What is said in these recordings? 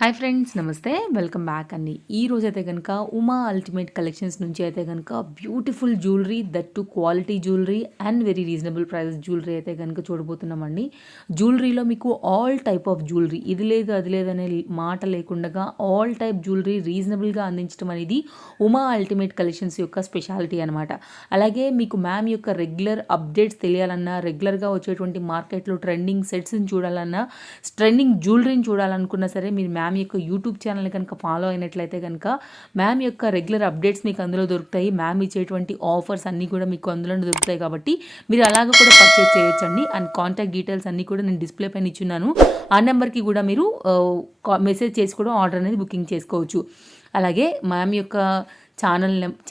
Hi friends నమస్తే welcome back అండి. ఈ రోజు అయితే కనుక ఉమా అల్టిమేట్ కలెక్షన్స్ నుంచి అయితే కనుక beautiful jewellery that too quality jewellery and very reasonable prices jewellery అయితే కనుక చూడబోతున్నామండి. జ్యువెలరీలో మీకు ఆల్ టైప్ ఆఫ్ జ్యువెలరీ ఇది లేదు అది లేదు అనే మాట లేకుండా ఆల్ టైప్ జ్యువెలరీ రీజనబుల్గా అందించడం అనేది ఉమా అల్టిమేట్ కలెక్షన్స్ యొక్క స్పెషాలిటీ అనమాట. అలాగే మీకు మ్యామ్ యొక్క రెగ్యులర్ అప్డేట్స్ తెలియాలన్నా, రెగ్యులర్గా వచ్చేటువంటి మార్కెట్లో ట్రెండింగ్ సెట్స్ని చూడాలన్నా, ట్రెండింగ్ జ్యువెలరీని చూడాలనుకున్నా సరే మీరు మ్యామ్ యొక్క యూట్యూబ్ ఛానల్ కనుక ఫాలో అయినట్లయితే కనుక మ్యామ్ యొక్క రెగ్యులర్ అప్డేట్స్ మీకు అందులో దొరుకుతాయి. మ్యామ్ ఇచ్చేటువంటి ఆఫర్స్ అన్నీ కూడా మీకు అందులోనే దొరుకుతాయి కాబట్టి మీరు అలాగ కూడా పర్చేజ్ చేయొచ్చండి. అండ్ కాంటాక్ట్ డీటెయిల్స్ అన్నీ కూడా నేను డిస్ప్లే పైన ఇచ్చున్నాను. ఆ నెంబర్కి కూడా మీరు మెసేజ్ చేసి కూడా ఆర్డర్ అనేది బుకింగ్ చేసుకోవచ్చు. అలాగే మ్యామ్ యొక్క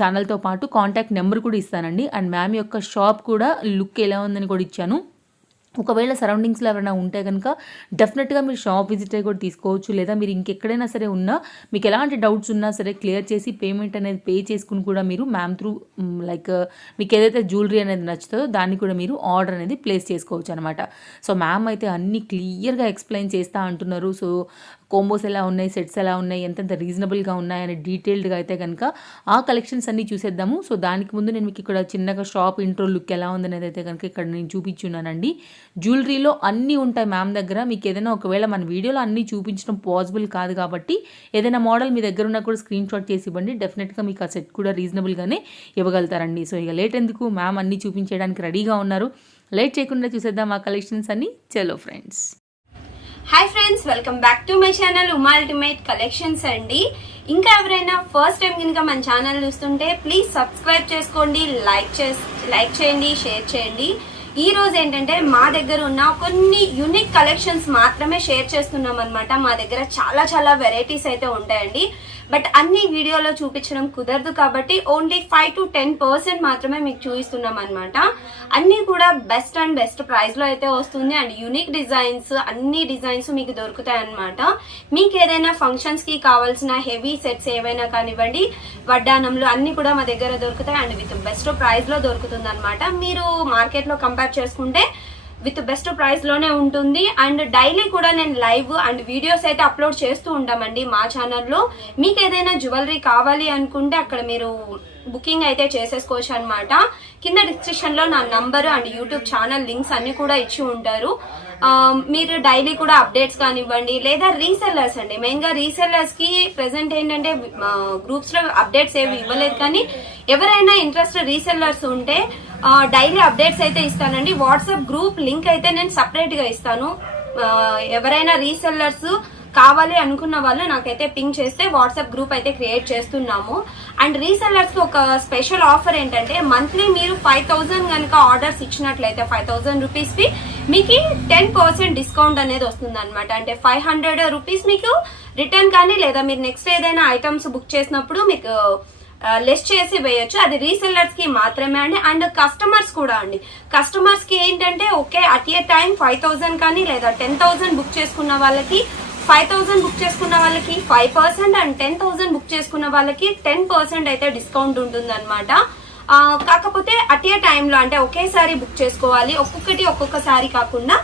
ఛానల్తో పాటు కాంటాక్ట్ నెంబర్ కూడా ఇస్తానండి. అండ్ మ్యామ్ యొక్క షాప్ కూడా లుక్ ఎలా ఉందని కూడా ఇచ్చాను. ఒకవేళ సరౌండింగ్స్లో ఎవరైనా ఉంటే కనుక డెఫినెట్గా మీరు షాప్ విజిట్ అయ్యి కూడా తీసుకోవచ్చు. లేదా మీరు ఇంకెక్కడైనా సరే ఉన్నా మీకు ఎలాంటి డౌట్స్ ఉన్నా సరే క్లియర్ చేసి పేమెంట్ అనేది పే చేసుకుని కూడా మీరు మ్యామ్ త్రూ లైక్ మీకు ఏదైతే జ్యువెలరీ అనేది నచ్చుతుందో దాన్ని కూడా మీరు ఆర్డర్ అనేది ప్లేస్ చేసుకోవచ్చు అనమాట. సో మ్యామ్ అయితే అన్నీ క్లియర్గా ఎక్స్ప్లెయిన్ చేస్తూ అంటున్నారు. సో కోంబోస్ ఎలా ఉన్నాయి, సెట్స్ ఎలా ఉన్నాయి, ఎంతెంత రీజనబుల్గా ఉన్నాయని డీటెయిల్డ్గా అయితే కనుక ఆ కలెక్షన్స్ అన్నీ చూసేద్దాము. సో దానికి ముందు నేను మీకు ఇక్కడ చిన్నగా షాప్ ఇంట్రో లుక్ ఎలా ఉందనేది అయితే కనుక ఇక్కడ నేను చూపించున్నానండి. జ్యువెలరీలో అన్నీ ఉంటాయి మ్యామ్ దగ్గర. మీకు ఏదైనా ఒకవేళ మన వీడియోలో అన్నీ చూపించడం పాసిబుల్ కాదు కాబట్టి ఏదైనా మోడల్ మీ దగ్గర ఉన్నా కూడా స్క్రీన్ షాట్ చేసి ఇవ్వండి. డెఫినెట్గా మీకు ఆ సెట్ కూడా రీజనబుల్గానే ఇవ్వగలుగుతారండి. సో ఇక లేట్ ఎందుకు, మ్యామ్ అన్నీ చూపించడానికి రెడీగా ఉన్నారు. లేట్ చేయకుండా చూసేద్దాం ఆ కలెక్షన్స్ అన్నీ. చలో friends. Hi friends, welcome back to my channel Uma ultimate collections అండి. ఇంకా ఎవరైనా ఫస్ట్ టైం కనుక మన ఛానల్ చూస్తుంటే ప్లీజ్ సబ్స్క్రైబ్ చేసుకోండి, లైక్ చేయండి, షేర్ చేయండి. ఈ రోజు ఏంటంటే మా దగ్గర ఉన్న కొన్ని యూనిక్ కలెక్షన్స్ మాత్రమే షేర్ చేస్తున్నాం అనమాట. మా దగ్గర చాలా చాలా వెరైటీస్ అయితే ఉంటాయండి. బట్ అన్ని వీడియోలో చూపించడం కుదరదు కాబట్టి ఓన్లీ 5 to 10% మాత్రమే మీకు చూపిస్తున్నాం అనమాట. అన్ని కూడా బెస్ట్ అండ్ బెస్ట్ ప్రైస్ లో అయితే వస్తుంది. అండ్ యూనిక్ డిజైన్స్, అన్ని డిజైన్స్ మీకు దొరుకుతాయి అనమాట. మీకు ఏదైనా ఫంక్షన్స్ కి కావాల్సిన హెవీ సెట్స్ ఏవైనా కానివ్వండి, వడ్డానంలో అన్ని కూడా మా దగ్గర దొరుకుతాయి. అండ్ విత్ బెస్ట్ ప్రైస్ లో దొరుకుతుంది అనమాట. మీరు మార్కెట్ లో కంపేర్ చేసుకుంటే విత్ బెస్ట్ ప్రైస్ లోనే ఉంటుంది. అండ్ డైలీ కూడా నేను లైవ్ అండ్ వీడియోస్ అయితే అప్లోడ్ చేస్తూ ఉంటామండి మా ఛానల్లో. మీకు ఏదైనా జ్యువెలరీ కావాలి అనుకుంటే అక్కడ మీరు బుకింగ్ అయితే చేసేసుకోవచ్చు అనమాట. కింద డిస్క్రిప్షన్ లో నా number and YouTube channel links అన్ని కూడా ఇచ్చి ఉంటారు. మీరు డైలీ కూడా అప్డేట్స్ కానివ్వండి, లేదా రీసెల్లర్స్ అండి, మెయిన్ గా రీసెల్లర్స్ కి ప్రెసెంట్ ఏంటంటే గ్రూప్స్ లో అప్డేట్స్ ఏమి ఇవ్వలేదు. కానీ ఎవరైనా ఇంట్రెస్ట్ రీసెల్లర్స్ ఉంటే డైలీ అప్డేట్స్ అయితే ఇస్తానండి. వాట్సాప్ గ్రూప్ లింక్ అయితే నేను సపరేట్ గా ఇస్తాను. ఎవరైనా రీసెల్లర్స్ కావాలి అనుకున్న వాళ్ళు నాకైతే పింగ్ చేస్తే వాట్సాప్ గ్రూప్ అయితే క్రియేట్ చేస్తున్నాము. అండ్ రీసెల్లర్స్ కి ఒక స్పెషల్ ఆఫర్ ఏంటంటే మంత్లీ మీరు 5000 కనుక ఆర్డర్స్ ఇచ్చినట్లయితే 5000 రూపీస్ కి మీకు 10% డిస్కౌంట్ అనేది వస్తుంది అనమాట. అంటే 500 రూపీస్ మీకు రిటర్న్ కానీ, లేదా మీరు నెక్స్ట్ ఏదైనా ఐటమ్స్ బుక్ చేసినప్పుడు మీకు లెస్ చేసి వేయొచ్చు. అది రీసెల్లర్స్ కి మాత్రమే అండి. అండ్ కస్టమర్స్ కూడా అండి, కస్టమర్స్ కి ఏంటంటే ఓకే అట్ ఏ టైం 5000 కానీ లేదా 10,000 బుక్ చేసుకున్న వాళ్ళకి 5000 బుక్ చేసుకున్న వాళ్ళకి 5% అండ్ 10,000 బుక్ చేసుకున్న వాళ్ళకి 10% అయితే డిస్కౌంట్ ఉంటుంది అనమాట. కాకపోతే అట్ ఏ టైంలో అంటే ఒకేసారి బుక్ చేసుకోవాలి, ఒక్కొక్కసారి కాకుండా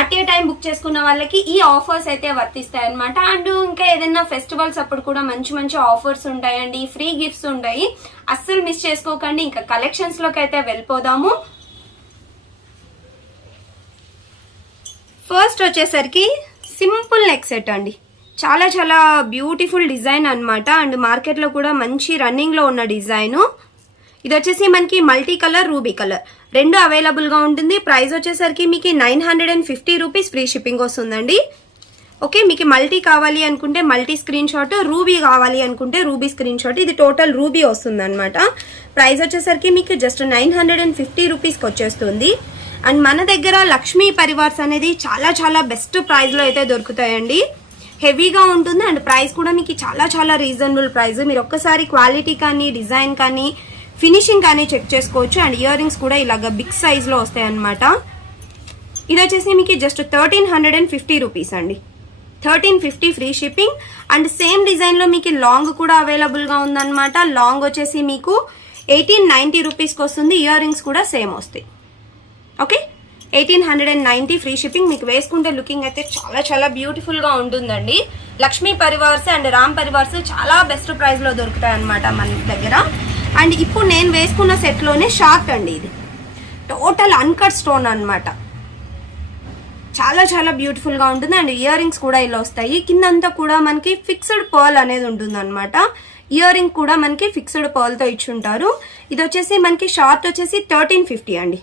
అట్ ఏ టైం బుక్ చేసుకున్న వాళ్ళకి ఈ ఆఫర్స్ అయితే వర్తిస్తాయి అనమాట. అండ్ ఇంకా ఏదైనా ఫెస్టివల్స్ అప్పుడు కూడా మంచి మంచి ఆఫర్స్ ఉంటాయండి, ఫ్రీ గిఫ్ట్స్ ఉంటాయి. అస్సలు మిస్ చేసుకోకండి. ఇంకా కలెక్షన్స్ లోకి అయితే వెళ్ళిపోదాము. ఫస్ట్ వచ్చేసరికి సింపుల్ నెక్ సెట్ అండి. చాలా చాలా బ్యూటిఫుల్ డిజైన్ అనమాట. అండ్ మార్కెట్లో కూడా మంచి రన్నింగ్ లో ఉన్న డిజైన్. ఇది వచ్చేసి మనకి మల్టీ కలర్, రూబీ కలర్ రెండు అవైలబుల్ గా ఉంటుంది. ప్రైస్ వచ్చేసరికి మీకు 950 రూపీస్ ఫ్రీ షిప్పింగ్ వస్తుందండి. ఓకే, మీకు మల్టీ కావాలి అనుకుంటే మల్టీ స్క్రీన్ షాట్, రూబీ కావాలి అనుకుంటే రూబీ స్క్రీన్ షాట్. ఇది టోటల్ రూబీ వస్తుంది అనమాట. ప్రైస్ వచ్చేసరికి మీకు జస్ట్ 950 రూపీస్కి వచ్చేస్తుంది. అండ్ మన దగ్గర లక్ష్మీ పరివార్స్ అనేది చాలా చాలా బెస్ట్ ప్రైస్ లో అయితే దొరుకుతాయండి. హెవీగా ఉంటుంది అండ్ ప్రైస్ కూడా మీకు చాలా చాలా రీజనబుల్ ప్రైస్. మీరు ఒక్కసారి క్వాలిటీ కానీ, డిజైన్ కానీ, ఫినిషింగ్ కానీ చెక్ చేసుకోవచ్చు. అండ్ ఇయర్ రింగ్స్ కూడా ఇలాగ బిగ్ సైజ్ లో వస్తాయి అనమాట. ఇది వచ్చేసి మీకు జస్ట్ 1350 రూపీస్ అండి. 1350 free shipping. And same design లో మీకు లాంగ్ కూడా అవైలబుల్ గా ఉందన్నమాట. లాంగ్ వచ్చేసి మీకు 1890 రూపీస్కి వస్తుంది. ఇయర్ రింగ్స్ కూడా సేమ్ వస్తాయి. Okay, 1890 free shipping. మీకు వేసుకుంటే లుకింగ్ అయితే చాలా చాలా బ్యూటిఫుల్ గా ఉంటుందండి. లక్ష్మీ పరివార్స్ అండ్ రామ్ పరివార్స్ చాలా బెస్ట్ ప్రైస్లో దొరుకుతాయి అన్నమాట మన దగ్గర. అండ్ ఇప్పుడు నేను వేసుకున్న సెట్లోనే షార్ట్ అండి, ఇది టోటల్ అన్కట్ స్టోన్ అన్నమాట. చాలా చాలా బ్యూటిఫుల్గా ఉంటుంది. అండ్ ఇయర్ రింగ్స్ కూడా ఇలా వస్తాయి. కిందంతా కూడా మనకి ఫిక్స్డ్ పర్ల్ అనేది ఉంటుంది అనమాట. ఇయర్ రింగ్ కూడా మనకి ఫిక్స్డ్ పర్ల్తో ఇచ్చుంటారు. ఇది వచ్చేసి మనకి షార్ట్ వచ్చేసి 1350 అండి,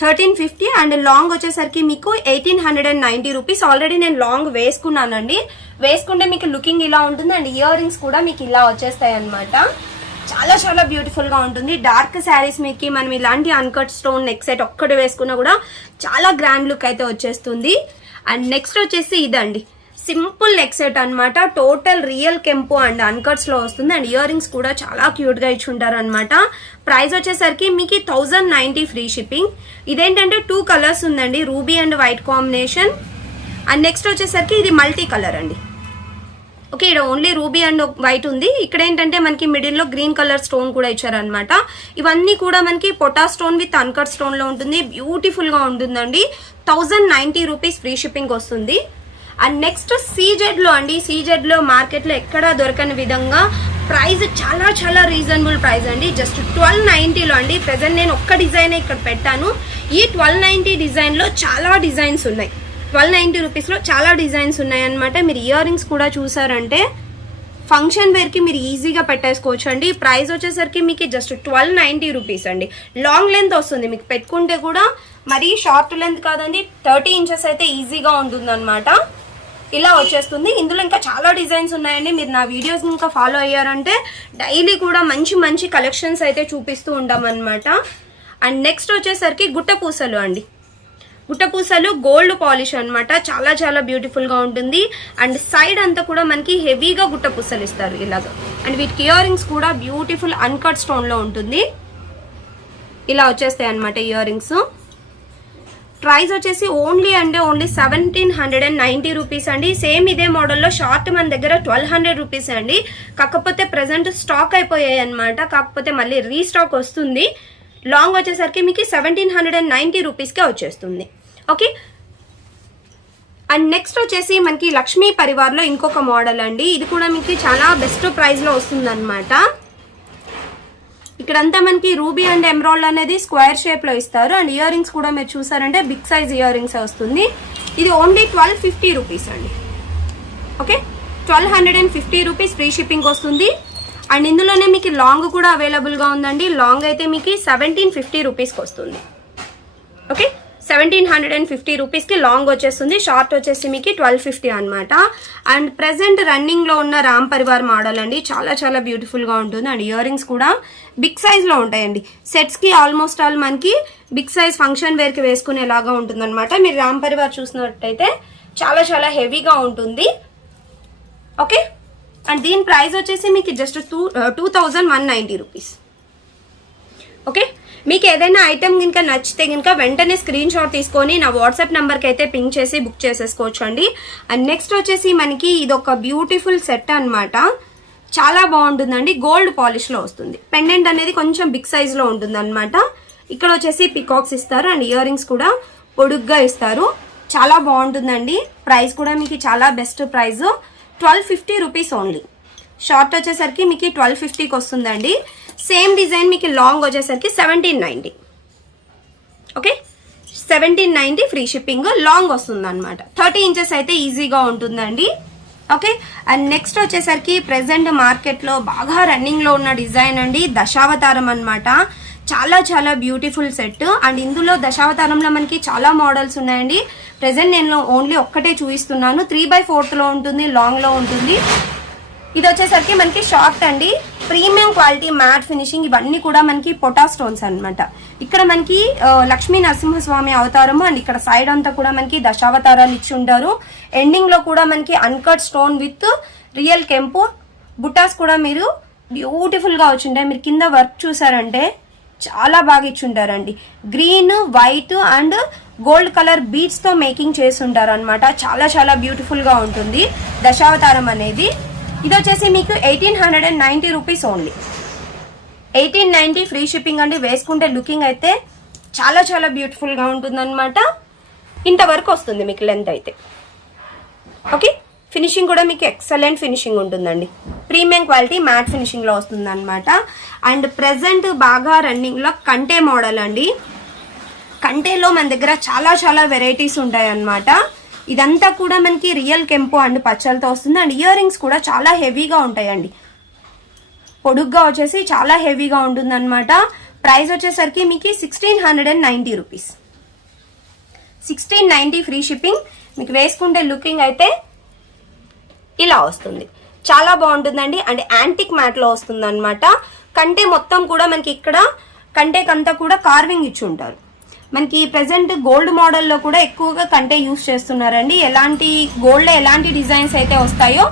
1350. అండ్ లాంగ్ వచ్చేసరికి మీకు 1890 రూపీస్. ఆల్రెడీ నేను లాంగ్ వేసుకున్నానండి. వేసుకుంటే మీకు లుకింగ్ ఇలా ఉంటుంది. అండ్ ఇయర్ రింగ్స్ కూడా మీకు ఇలా వచ్చేస్తాయి అనమాట. చాలా చాలా బ్యూటిఫుల్గా ఉంటుంది. డార్క్ శారీస్ మీకు మనం ఇలాంటి అన్కట్ స్టోన్ నెక్ సెట్ ఒక్కటి వేసుకున్నా కూడా చాలా గ్రాండ్ లుక్ అయితే వచ్చేస్తుంది. అండ్ నెక్స్ట్ వచ్చేసి ఇదండి, సింపుల్ నెక్ సెట్ అనమాట. టోటల్ రియల్ కెంపు అండ్ అన్కట్స్లో వస్తుంది. అండ్ ఇయర్ రింగ్స్ కూడా చాలా క్యూట్గా ఇచ్చుంటారు అనమాట. ప్రైస్ వచ్చేసరికి మీకు 1090 ఫ్రీ షిప్పింగ్. ఇదేంటంటే 2 కలర్స్ ఉందండి, ruby and white combination. And next వచ్చేసరికి ఇది మల్టీ కలర్ అండి. ఓకే, ఇక్కడ ఓన్లీ రూబీ అండ్ వైట్ ఉంది. ఇక్కడ ఏంటంటే మనకి మిడిల్లో గ్రీన్ కలర్ స్టోన్ కూడా ఇచ్చారనమాట. ఇవన్నీ కూడా మనకి పొటా స్టోన్ విత్ అన్కట్ స్టోన్లో ఉంటుంది. బ్యూటిఫుల్గా ఉంటుందండి. 1090 రూపీస్ ఫ్రీ షిప్పింగ్ వస్తుంది. అండ్ నెక్స్ట్ సీజెడ్లో అండి, సీజెడ్లో మార్కెట్లో ఎక్కడా దొరకని విధంగా ప్రైస్ చాలా చాలా రీజనబుల్ ప్రైస్ అండి. జస్ట్ 1290లో అండి. ప్రజెంట్ నేను ఒక్క డిజైన్ ఇక్కడ పెట్టాను. ఈ 1290 డిజైన్లో చాలా డిజైన్స్ ఉన్నాయి. 1290 రూపీస్లో చాలా డిజైన్స్ ఉన్నాయన్నమాట. మీరు ఇయర్ రింగ్స్ కూడా చూసారంటే ఫంక్షన్ వేర్కి మీరు ఈజీగా పెట్టేసుకోవచ్చు అండి. ప్రైస్ వచ్చేసరికి మీకు జస్ట్ 1290 రూపీస్ అండి. లాంగ్ లెంత్ వస్తుంది మీకు, పెట్టుకుంటే కూడా మరీ షార్ట్ లెంత్ కాదండి, 30 ఇంచెస్ అయితే ఈజీగా ఉంటుందన్నమాట. ఇలా వచ్చేస్తుంది. ఇందులో ఇంకా చాలా డిజైన్స్ ఉన్నాయండి. మీరు నా వీడియోస్ ఇంకా ఫాలో అయ్యారంటే డైలీ కూడా మంచి మంచి కలెక్షన్స్ అయితే చూపిస్తూ ఉంటామన్నమాట. అండ్ నెక్స్ట్ వచ్చేసరికి గుట్టపూసలు అండి. గుట్టపూసలు గోల్డ్ పాలిష్ అనమాట. చాలా చాలా బ్యూటిఫుల్గా ఉంటుంది. అండ్ సైడ్ అంతా కూడా మనకి హెవీగా గుట్టపూసలు ఇస్తారు ఇలాగా. అండ్ వీటికి ఇయర్ రింగ్స్ కూడా బ్యూటిఫుల్ అన్కట్ స్టోన్లో ఉంటుంది. ఇలా వచ్చేస్తాయి అనమాట ఇయర్ రింగ్స్. ప్రైస్ వచ్చేసి ఓన్లీ 1790 రూపీస్ అండి. సేమ్ ఇదే మోడల్లో షార్ట్ మన దగ్గర 1200 రూపీస్ అండి. కాకపోతే ప్రజెంట్ స్టాక్ అయిపోయాయి అనమాట. కాకపోతే మళ్ళీ రీస్టాక్ వస్తుంది. లాంగ్ వచ్చేసరికి మీకు 1790 రూపీస్కే వచ్చేస్తుంది. ఓకే, అండ్ నెక్స్ట్ వచ్చేసి మనకి లక్ష్మీ పరివార్లో ఇంకొక మోడల్ అండి. ఇది కూడా మీకు చాలా బెస్ట్ ప్రైస్లో వస్తుంది అనమాట. ఇక్కడంతా మనకి రూబీ అండ్ ఎమరాల్డ్ అనేది స్క్వేర్ షేప్లో ఇస్తారు. అండ్ ఇయర్ రింగ్స్ కూడా మీరు చూసారంటే బిగ్ సైజ్ ఇయర్ రింగ్స్ వస్తుంది. ఇది ఓన్లీ 1250 రూపీస్ అండి. ఓకే, 1250 రూపీస్ ఫ్రీ షిప్పింగ్ వస్తుంది. అండ్ ఇందులోనే మీకు లాంగ్ కూడా అవైలబుల్గా ఉందండి. లాంగ్ అయితే మీకు 1750 రూపీస్కి వస్తుంది. ఓకే, 1750 రూపీస్కి లాంగ్ వచ్చేస్తుంది. షార్ట్ వచ్చేసి మీకు 1250 అనమాట. అండ్ ప్రెసెంట్ రన్నింగ్లో ఉన్న రామ్ పరివార్ మోడల్ అండి. చాలా చాలా బ్యూటిఫుల్గా ఉంటుంది. అండ్ ఇయర్ రింగ్స్ కూడా బిగ్ సైజ్లో ఉంటాయండి. సెట్స్కి ఆల్మోస్ట్ ఆల్ మనకి బిగ్ సైజ్ ఫంక్షన్ వేర్కి వేసుకునేలాగా ఉంటుంది అనమాట. మీరు రామ్ పరివార్ చూసినట్టయితే చాలా చాలా హెవీగా ఉంటుంది. ఓకే, అండ్ దీని ప్రైస్ వచ్చేసి మీకు జస్ట్ 2190 రూపీస్. ఓకే, మీకు ఏదైనా ఐటమ్ కనుక నచ్చితే కనుక వెంటనే స్క్రీన్ షాట్ తీసుకొని నా వాట్సాప్ నెంబర్కి అయితే పింక్ చేసి బుక్ చేసేసుకోవచ్చు అండి. అండ్ నెక్స్ట్ వచ్చేసి మనకి ఇది ఒక బ్యూటిఫుల్ సెట్ అనమాట. చాలా బాగుంటుందండి. గోల్డ్ పాలిష్లో వస్తుంది. పెండెంట్ అనేది కొంచెం బిగ్ సైజ్లో ఉంటుంది అనమాట. ఇక్కడ వచ్చేసి పికాక్స్ ఇస్తారు. అండ్ ఇయర్ రింగ్స్ కూడా పొడుగ్గా ఇస్తారు. చాలా బాగుంటుందండి. ప్రైస్ కూడా మీకు చాలా best price, 1250 rupees only. Short వచ్చేసరికి మీకు 1250కి వస్తుందండి. సేమ్ డిజైన్ మీకు లాంగ్ వచ్చేసరికి 1790. Okay, 1790 free shipping. లాంగ్ వస్తుంది అనమాట. 30 ఇంచెస్ అయితే ఈజీగా ఉంటుందండి. ఓకే, అండ్ నెక్స్ట్ వచ్చేసరికి ప్రెసెంట్ మార్కెట్లో బాగా రన్నింగ్లో ఉన్న డిజైన్ అండి, దశావతారం అనమాట. చాలా చాలా బ్యూటిఫుల్ సెట్. అండ్ ఇందులో దశావతారంలో మనకి చాలా మోడల్స్ ఉన్నాయండి. ప్రెసెంట్ నేను ఓన్లీ ఒక్కటే చూపిస్తున్నాను. 3/4లో ఉంటుంది, లాంగ్లో ఉంటుంది. ఇది వచ్చేసరికి మనకి షార్ట్ అండి. Premium quality matte finishing. ఇవన్నీ కూడా మనకి పొటా స్టోన్స్ అనమాట. ఇక్కడ మనకి లక్ష్మీ నరసింహస్వామి అవతారము. అండ్ ఇక్కడ సైడ్ అంతా కూడా మనకి దశావతారాలు ఇచ్చి ఉంటారు. ఎండింగ్లో కూడా మనకి అన్కట్ స్టోన్ విత్ రియల్ కెంపు బుటాస్ కూడా మీరు బ్యూటిఫుల్గా వచ్చింటాయి. మీరు కింద వర్క్ చూసారంటే చాలా బాగా ఇచ్చుంటారండి. Green, white and gold colour బీడ్స్తో మేకింగ్ చేసి ఉంటారు అనమాట. చాలా చాలా బ్యూటిఫుల్గా ఉంటుంది దశావతారం అనేది. ఇది వచ్చేసి మీకు 1890 రూపీస్ ఓన్లీ. 1890 ఫ్రీ షిప్పింగ్ అండి. వేసుకుంటే లుకింగ్ అయితే చాలా చాలా బ్యూటిఫుల్గా ఉంటుంది అనమాట. ఇంతవరకు వస్తుంది మీకు లెంత్ అయితే. ఓకే, ఫినిషింగ్ కూడా మీకు ఎక్సలెంట్ ఫినిషింగ్ ఉంటుందండి. ప్రీమియం క్వాలిటీ మ్యాట్ ఫినిషింగ్లో వస్తుంది అనమాట. అండ్ ప్రెజెంట్ బాగా రన్నింగ్లో కంటే మోడల్ అండి. కంటేలో మన దగ్గర చాలా చాలా వెరైటీస్ ఉంటాయి అన్నమాట. ఇదంతా కూడా మనకి రియల్ కెంపు అండ్ పచ్చలతో వస్తుంది. అండ్ ఇయర్ రింగ్స్ కూడా చాలా హెవీగా ఉంటాయండి. పొడుగ్గా వచ్చేసి చాలా హెవీగా ఉంటుంది అనమాట. ప్రైస్ వచ్చేసరికి మీకు 1690 రూపీస్. 1690 free shipping. మీకు వేసుకుంటే లుకింగ్ అయితే ఇలా వస్తుంది. చాలా బాగుంటుందండి. అండ్ యాంటిక్ మ్యాట్లో వస్తుంది అనమాట. కంటే మొత్తం కూడా మనకి ఇక్కడ కంటేకంతా కూడా కార్వింగ్ ఇచ్చి ఉంటారు. మనకి ప్రెసెంట్ గోల్డ్ మోడల్లో కూడా ఎక్కువగా కంటే యూస్ చేస్తున్నారండి. ఎలాంటి గోల్డ్లో ఎలాంటి డిజైన్స్ అయితే వస్తాయో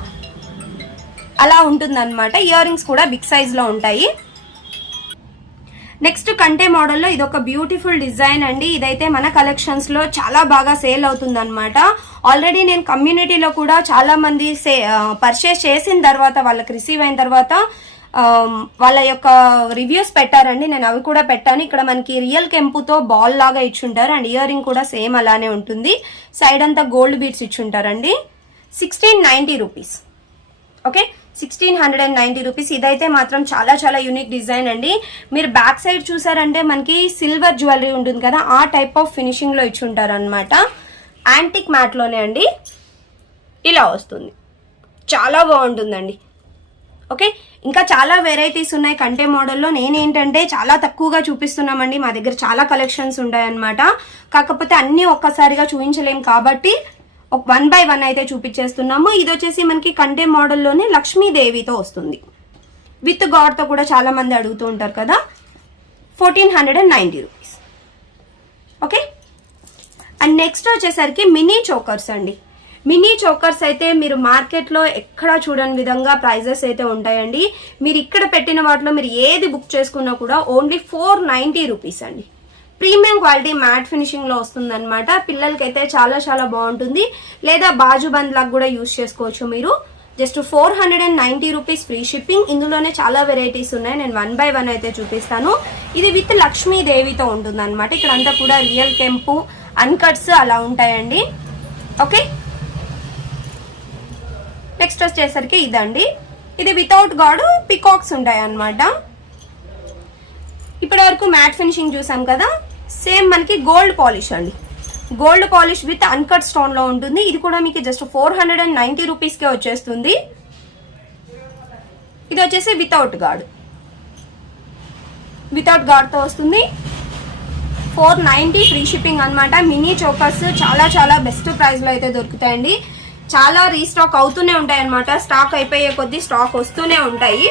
అలా ఉంటుందన్నమాట. ఇయర్ రింగ్స్ కూడా బిగ్ సైజ్లో ఉంటాయి. నెక్స్ట్ కంటే మోడల్లో ఇది ఒక బ్యూటిఫుల్ డిజైన్ అండి. ఇదైతే మన కలెక్షన్స్లో చాలా బాగా సేల్ అవుతుంది అనమాట. ఆల్రెడీ నేను కమ్యూనిటీలో కూడా చాలా మంది పర్చేస్ చేసిన తర్వాత వాళ్ళకి రిసీవ్ అయిన తర్వాత వాళ్ళ యొక్క రివ్యూస్ పెట్టారండి. నేను అవి కూడా పెట్టాను. ఇక్కడ మనకి రియల్ కెంపుతో బాల్ లాగా ఇచ్చుంటారు. అండ్ ఇయర్ రింగ్ కూడా సేమ్ అలానే ఉంటుంది. సైడ్ అంతా గోల్డ్ బీడ్స్ ఇచ్చుంటారండి. 1690 రూపీస్. Okay, 1690 rupees. ఇదైతే మాత్రం చాలా చాలా యూనిక్ డిజైన్ అండి. మీరు బ్యాక్ సైడ్ చూసారంటే మనకి సిల్వర్ జ్యువెలరీ ఉంటుంది కదా, ఆ టైప్ ఆఫ్ ఫినిషింగ్ లో ఇచ్చుంటారు అనమాట. యాంటిక్ మ్యాట్ లోనే అండి ఇలా వస్తుంది. చాలా బాగుంటుందండి. ఓకే, ఇంకా చాలా వెరైటీస్ ఉన్నాయి కంటే మోడల్లో. నేనేంటంటే చాలా తక్కువగా చూపిస్తున్నామండి. మా దగ్గర చాలా కలెక్షన్స్ ఉంటాయన్నమాట. కాకపోతే అన్నీ ఒక్కసారిగా చూపించలేం కాబట్టి ఒక 1 by 1 అయితే చూపించేస్తున్నాము. ఇది వచ్చేసి మనకి కంటే మోడల్లోనే లక్ష్మీదేవితో వస్తుంది. విత్ గాడ్తో కూడా చాలా మంది అడుగుతూ ఉంటారు కదా. 1490 రూపీస్. ఓకే, అండ్ నెక్స్ట్ వచ్చేసరికి మినీ చోకర్స్ అండి. మినీ చోకర్స్ అయితే మీరు మార్కెట్లో ఎక్కడా చూడని విధంగా ప్రైజెస్ అయితే ఉంటాయండి. మీరు ఇక్కడ పెట్టిన వాటిలో మీరు ఏది బుక్ చేసుకున్నా కూడా ఓన్లీ 490 రూపీస్ అండి. ప్రీమియం క్వాలిటీ మ్యాట్ ఫినిషింగ్ లో వస్తుంది అనమాట. పిల్లలకైతే చాలా చాలా బాగుంటుంది. లేదా బాజు బంద్ లాగా కూడా యూజ్ చేసుకోవచ్చు మీరు. Just 490 rupees free shipping. ఇందులోనే చాలా వెరైటీస్ ఉన్నాయి. నేను 1 by 1 అయితే చూపిస్తాను. ఇది విత్ లక్ష్మీదేవితో ఉంటుంది అనమాట. ఇక్కడ అంతా కూడా రియల్ కెంపు అన్కట్స్ అలా ఉంటాయండి. ఓకే, నెక్స్ట్ వచ్చేసరికి ఇదండి. ఇది వితౌట్ గాడ్ పికాక్స్ ఉంటాయి అన్నమాట. ఇప్పటి వరకు మ్యాట్ ఫినిషింగ్ చూసాం కదా, సేమ్ మనకి గోల్డ్ పాలిష్ అండి. Gold polish with uncut stone లో ఉంటుంది. ఇది కూడా మీకు జస్ట్ 490 రూపీస్కే వచ్చేస్తుంది. ఇది వచ్చేసి వితౌట్ గాడ్, వితౌట్ గాడ్తో వస్తుంది. 490 ఫ్రీ షిప్పింగ్ అనమాట. మినీ చోకర్స్ చాలా చాలా బెస్ట్ ప్రైస్ లో అయితే దొరుకుతాయండి. చాలా రీస్టాక్ అవుతూనే ఉంటాయి అనమాట. స్టాక్ అయిపోయే కొద్దీ స్టాక్ వస్తూనే ఉంటాయి.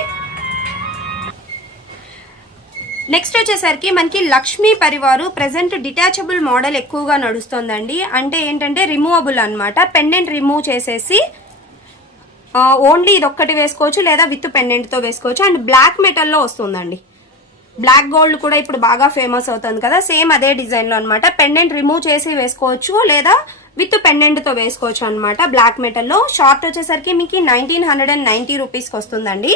నెక్స్ట్ వచ్చేసరికి మనకి లక్ష్మీ పరివారు ప్రెసెంట్ డిటాచబుల్ మోడల్ ఎక్కువగా నడుస్తుందండి. అంటే ఏంటంటే రిమూవబుల్ అనమాట. పెండెంట్ రిమూవ్ చేసేసి ఓన్లీ ఇది ఒక్కటి వేసుకోవచ్చు, లేదా విత్ పెండెంట్తో వేసుకోవచ్చు. అండ్ బ్లాక్ మెటల్లో వస్తుందండి. బ్లాక్ గోల్డ్ కూడా ఇప్పుడు బాగా ఫేమస్ అవుతుంది కదా, సేమ్ అదే డిజైన్లో అనమాట. పెండెంట్ రిమూవ్ చేసి వేసుకోవచ్చు, లేదా విత్ పెండెంట్తో వేసుకోవచ్చు అనమాట. బ్లాక్ మెటల్లో షార్ట్ వచ్చేసరికి మీకు 1990 రూపీస్కి వస్తుందండి.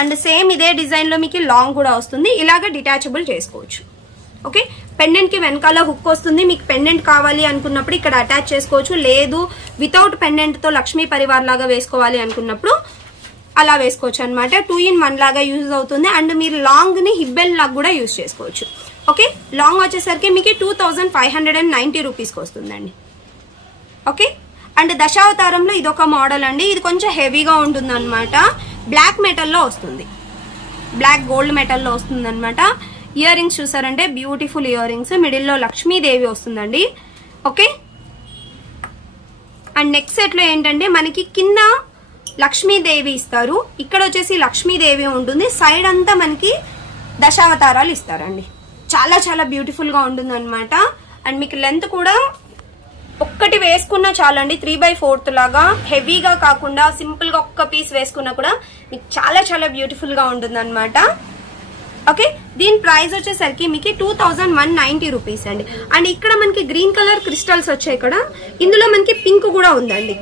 అండ్ సేమ్ ఇదే డిజైన్లో మీకు లాంగ్ కూడా వస్తుంది. ఇలాగ డిటాచబుల్ చేసుకోవచ్చు. ఓకే, పెండెంట్కి వెనకాల హుక్ వస్తుంది. మీకు పెండెంట్ కావాలి అనుకున్నప్పుడు ఇక్కడ అటాచ్ చేసుకోవచ్చు. లేదు వితౌట్ పెండెంట్తో లక్ష్మీ పరివార్ లాగా వేసుకోవాలి అనుకున్నప్పుడు అలా వేసుకోవచ్చు అనమాట. 2 in 1 లాగా యూజ్ అవుతుంది. అండ్ మీరు లాంగ్ని హిబ్బెల్ లాగా కూడా యూజ్ చేసుకోవచ్చు. ఓకే, లాంగ్ వచ్చేసరికి మీకు 2590 రూపీస్కి వస్తుందండి. ఓకే, అండ్ దశావతారంలో ఇదొక మోడల్ అండి. ఇది కొంచెం హెవీగా ఉంటుంది అనమాట. బ్లాక్ మెటల్లో వస్తుంది, బ్లాక్ గోల్డ్ మెటల్లో వస్తుంది అనమాట. ఇయర్ రింగ్స్ చూసారంటే బ్యూటిఫుల్ ఇయర్ రింగ్స్. మిడిల్లో లక్ష్మీదేవి వస్తుందండి. ఓకే, అండ్ నెక్స్ట్ సెట్లో ఏంటంటే మనకి కింద లక్ష్మీదేవి ఇస్తారు, ఇక్కడ వచ్చేసి లక్ష్మీదేవి ఉంటుంది. సైడ్ అంతా మనకి దశావతారాలు ఇస్తారండి. చాలా చాలా బ్యూటిఫుల్గా ఉంటుంది అనమాట. అండ్ మీకు లెంత్ కూడా ఒక్కటి వేసుకున్నా చాలండి. 3/4 లాగా హెవీగా కాకుండా సింపుల్గా ఒక్క పీస్ వేసుకున్నా కూడా మీకు చాలా చాలా బ్యూటిఫుల్గా ఉంటుంది అనమాట. ఓకే, దీని ప్రైస్ వచ్చేసరికి మీకు 2190 రూపీస్ అండి. అండ్ ఇక్కడ మనకి గ్రీన్ కలర్ క్రిస్టల్స్ వచ్చాయి. ఇక్కడ ఇందులో మనకి పింక్ కూడా ఉందండి.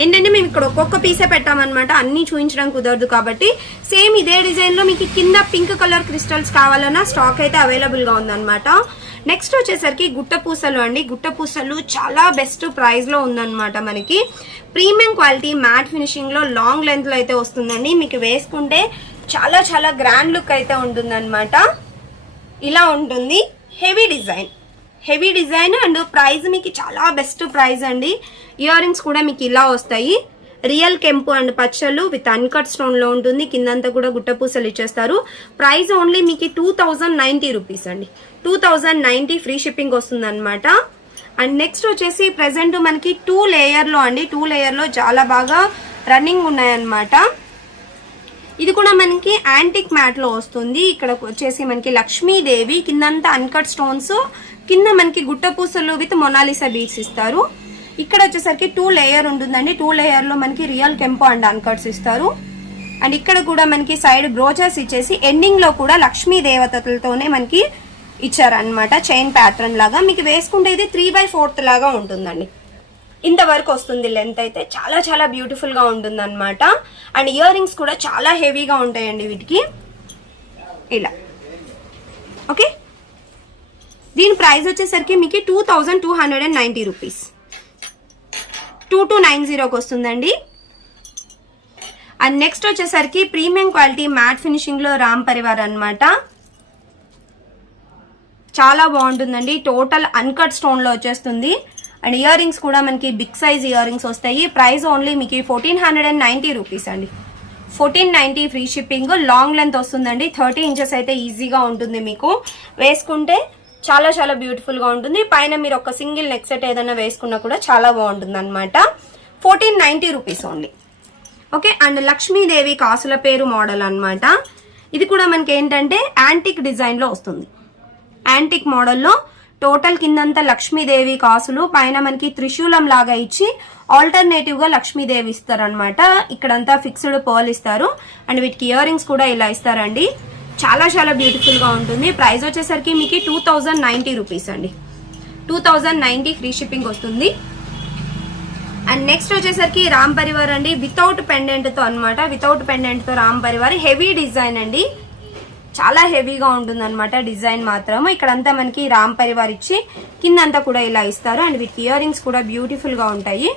ఏంటంటే మేము ఇక్కడ ఒక్కొక్క పీసే పెట్టామన్నమాట, అన్ని చూపించడం కుదరదు కాబట్టి. సేమ్ ఇదే డిజైన్ లో మీకు కింద పింక్ కలర్ క్రిస్టల్స్ కావాలన్నా స్టాక్ అయితే అవైలబుల్ గా ఉందన్నమాట. నెక్స్ట్ వచ్చేసరికి గుట్ట పూసలు అండి. గుట్ట పూసలు చాలా బెస్ట్ ప్రైస్ లో ఉందన్నమాట. మనకి ప్రీమియం క్వాలిటీ మ్యాట్ ఫినిషింగ్ లో లాంగ్ లెంత్ లో అయితే వస్తుందండి. మీకు వేసుకుంటే చాలా చాలా గ్రాండ్ లుక్ అయితే ఉంటుందన్నమాట. ఇలా ఉంటుంది హెవీ డిజైన్ అండ్ ప్రైస్ మీకు చాలా బెస్ట్ ప్రైస్ అండి. ఇయర్ రింగ్స్ కూడా మీకు ఇలా వస్తాయి. రియల్ కెంపు అండ్ పచ్చలు విత్ అన్కట్ స్టోన్ లో ఉంటుంది. కిందంతా కూడా గుట్ట పూసలు ఇచ్చేస్తారు. ప్రైస్ ఓన్లీ మీకు 2090 రూపీస్ అండి. 2090 ఫ్రీ షిప్పింగ్ వస్తుంది అనమాట. అండ్ నెక్స్ట్ వచ్చేసి ప్రెసెంట్ మనకి 2 లేయర్ లో అండి. 2 లేయర్ లో చాలా బాగా రన్నింగ్ ఉన్నాయన్నమాట. ఇది కూడా మనకి యాంటిక్ మ్యాట్ లో వస్తుంది. ఇక్కడ వచ్చేసి మనకి లక్ష్మీదేవి, కిందంతా అన్కట్ స్టోన్స్, కింద మనకి గుట్ట పూసలు విత్ మొనాలిసా బీడ్స్ ఇస్తారు. ఇక్కడ వచ్చేసరికి 2 లేయర్ ఉంటుందండి. 2 లేయర్ లో మనకి రియల్ కెంపో అండ్ అన్కట్స్ ఇస్తారు. అండ్ ఇక్కడ కూడా మనకి సైడ్ బ్రోచర్స్ ఇచ్చేసి ఎండింగ్ లో కూడా లక్ష్మీ దేవతలతోనే మనకి ఇచ్చారనమాట. చైన్ ప్యాటర్న్ లాగా మీకు వేసుకుంటే ఇది 3/4 లాగా ఉంటుందండి. ఇంతవరకు వస్తుంది లెంత్ అయితే. చాలా చాలా బ్యూటిఫుల్ గా ఉంటుంది అనమాట. అండ్ ఇయర్ రింగ్స్ కూడా చాలా హెవీగా ఉంటాయండి వీటికి. ఇలా ఓకే. దీని ప్రైస్ వచ్చేసరికి మీకు 2290 రూపీస్, 2290కి వస్తుందండి. అండ్ నెక్స్ట్ వచ్చేసరికి ప్రీమియం క్వాలిటీ మ్యాట్ ఫినిషింగ్ లో రామ్ పరివార్ అనమాట. చాలా బాగుంటుందండి. టోటల్ అన్కట్ స్టోన్ లో వచ్చేస్తుంది. అండ్ ఇయర్ రింగ్స్ కూడా మనకి బిగ్ సైజ్ ఇయర్ రింగ్స్ వస్తాయి. ప్రైస్ ఓన్లీ మీకు 1490 రూపీస్ అండి. 1490 ఫ్రీ షిప్పింగ్. లాంగ్ లెంత్ వస్తుందండి. 30 ఇంచెస్ అయితే ఈజీగా ఉంటుంది. మీకు వేసుకుంటే చాలా చాలా బ్యూటిఫుల్ గా ఉంటుంది. పైన మీరు ఒక సింగిల్ నెక్ సెట్ ఏదైనా వేసుకున్నా కూడా చాలా బాగుంటుంది అనమాట. 1490 rupees only. Okay. And Lakshmidevi కాసుల పేరు మోడల్ అనమాట. ఇది కూడా మనకి ఏంటంటే యాంటిక్ డిజైన్ లో వస్తుంది. యాంటిక్ మోడల్లో టోటల్ కిందంతా లక్ష్మీదేవి కాసులు, పైన మనకి త్రిశూలం లాగా ఇచ్చి ఆల్టర్నేటివ్ గా లక్ష్మీదేవి ఇస్తారనమాట. ఇక్కడంతా ఫిక్స్డ్ పర్ల్ ఇస్తారు. అండ్ వీటికి ఇయర్ రింగ్స్ కూడా ఇలా ఇస్తారండి. చాలా చాలా బ్యూటిఫుల్ గా ఉంటుంది. ప్రైస్ వచ్చేసరికి మీకు 2090 రూపీస్ అండి. 2090 ఫ్రీ షిప్పింగ్ వస్తుంది. అండ్ నెక్స్ట్ వచ్చేసరికి రామ్ పరివార్ అండి. వితౌట్ పెండెంట్ తో అనమాట. వితౌట్ పెండెంట్ తో రామ్ పరివార్ హెవీ డిజైన్ అండి. చాలా హెవీగా ఉంటుంది అనమాట డిజైన్ మాత్రం. ఇక్కడంతా మనకి రామ్ పరివార్ ఇచ్చి కిందంతా కూడా ఇలా ఇస్తారు. అండ్ వీటికి ఇయర్ రింగ్స్ కూడా బ్యూటిఫుల్ గా ఉంటాయి.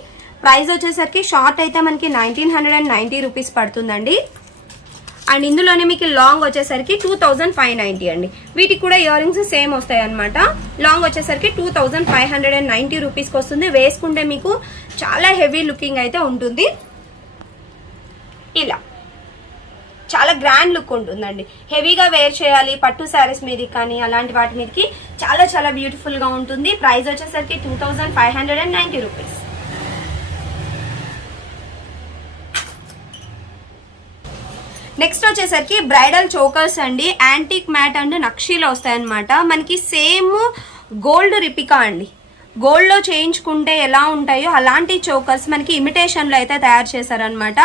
ప్రైస్ వచ్చేసరికి షార్ట్ అయితే మనకి 1990 రూపీస్ పడుతుందండి. అండ్ ఇందులోనే మీకు లాంగ్ వచ్చేసరికి 2590 అండి. వీటికి కూడా ఇయర్ రింగ్స్ సేమ్ వస్తాయి అనమాట. లాంగ్ వచ్చేసరికి 2590 రూపీస్కి వస్తుంది. వేసుకుంటే మీకు చాలా హెవీ లుకింగ్ అయితే ఉంటుంది. ఇలా చాలా గ్రాండ్ లుక్ ఉంటుందండి. హెవీగా వేర్ చేయాలి పట్టు శారీస్ మీదకి కానీ అలాంటి వాటి మీదకి చాలా చాలా బ్యూటిఫుల్ గా ఉంటుంది. ప్రైస్ వచ్చేసరికి 2590 రూపీస్. నెక్స్ట్ వచ్చేసరికి బ్రైడల్ చోకర్స్ అండి. యాంటిక్ మ్యాట్ అండ్ నక్షీలో వస్తాయన్నమాట. మనకి సేమ్ గోల్డ్ రిపికా అండి. గోల్డ్ లో చేయించుకుంటే ఎలా ఉంటాయో అలాంటి చోకర్స్ మనకి ఇమిటేషన్ లో అయితే తయారు చేశారనమాట.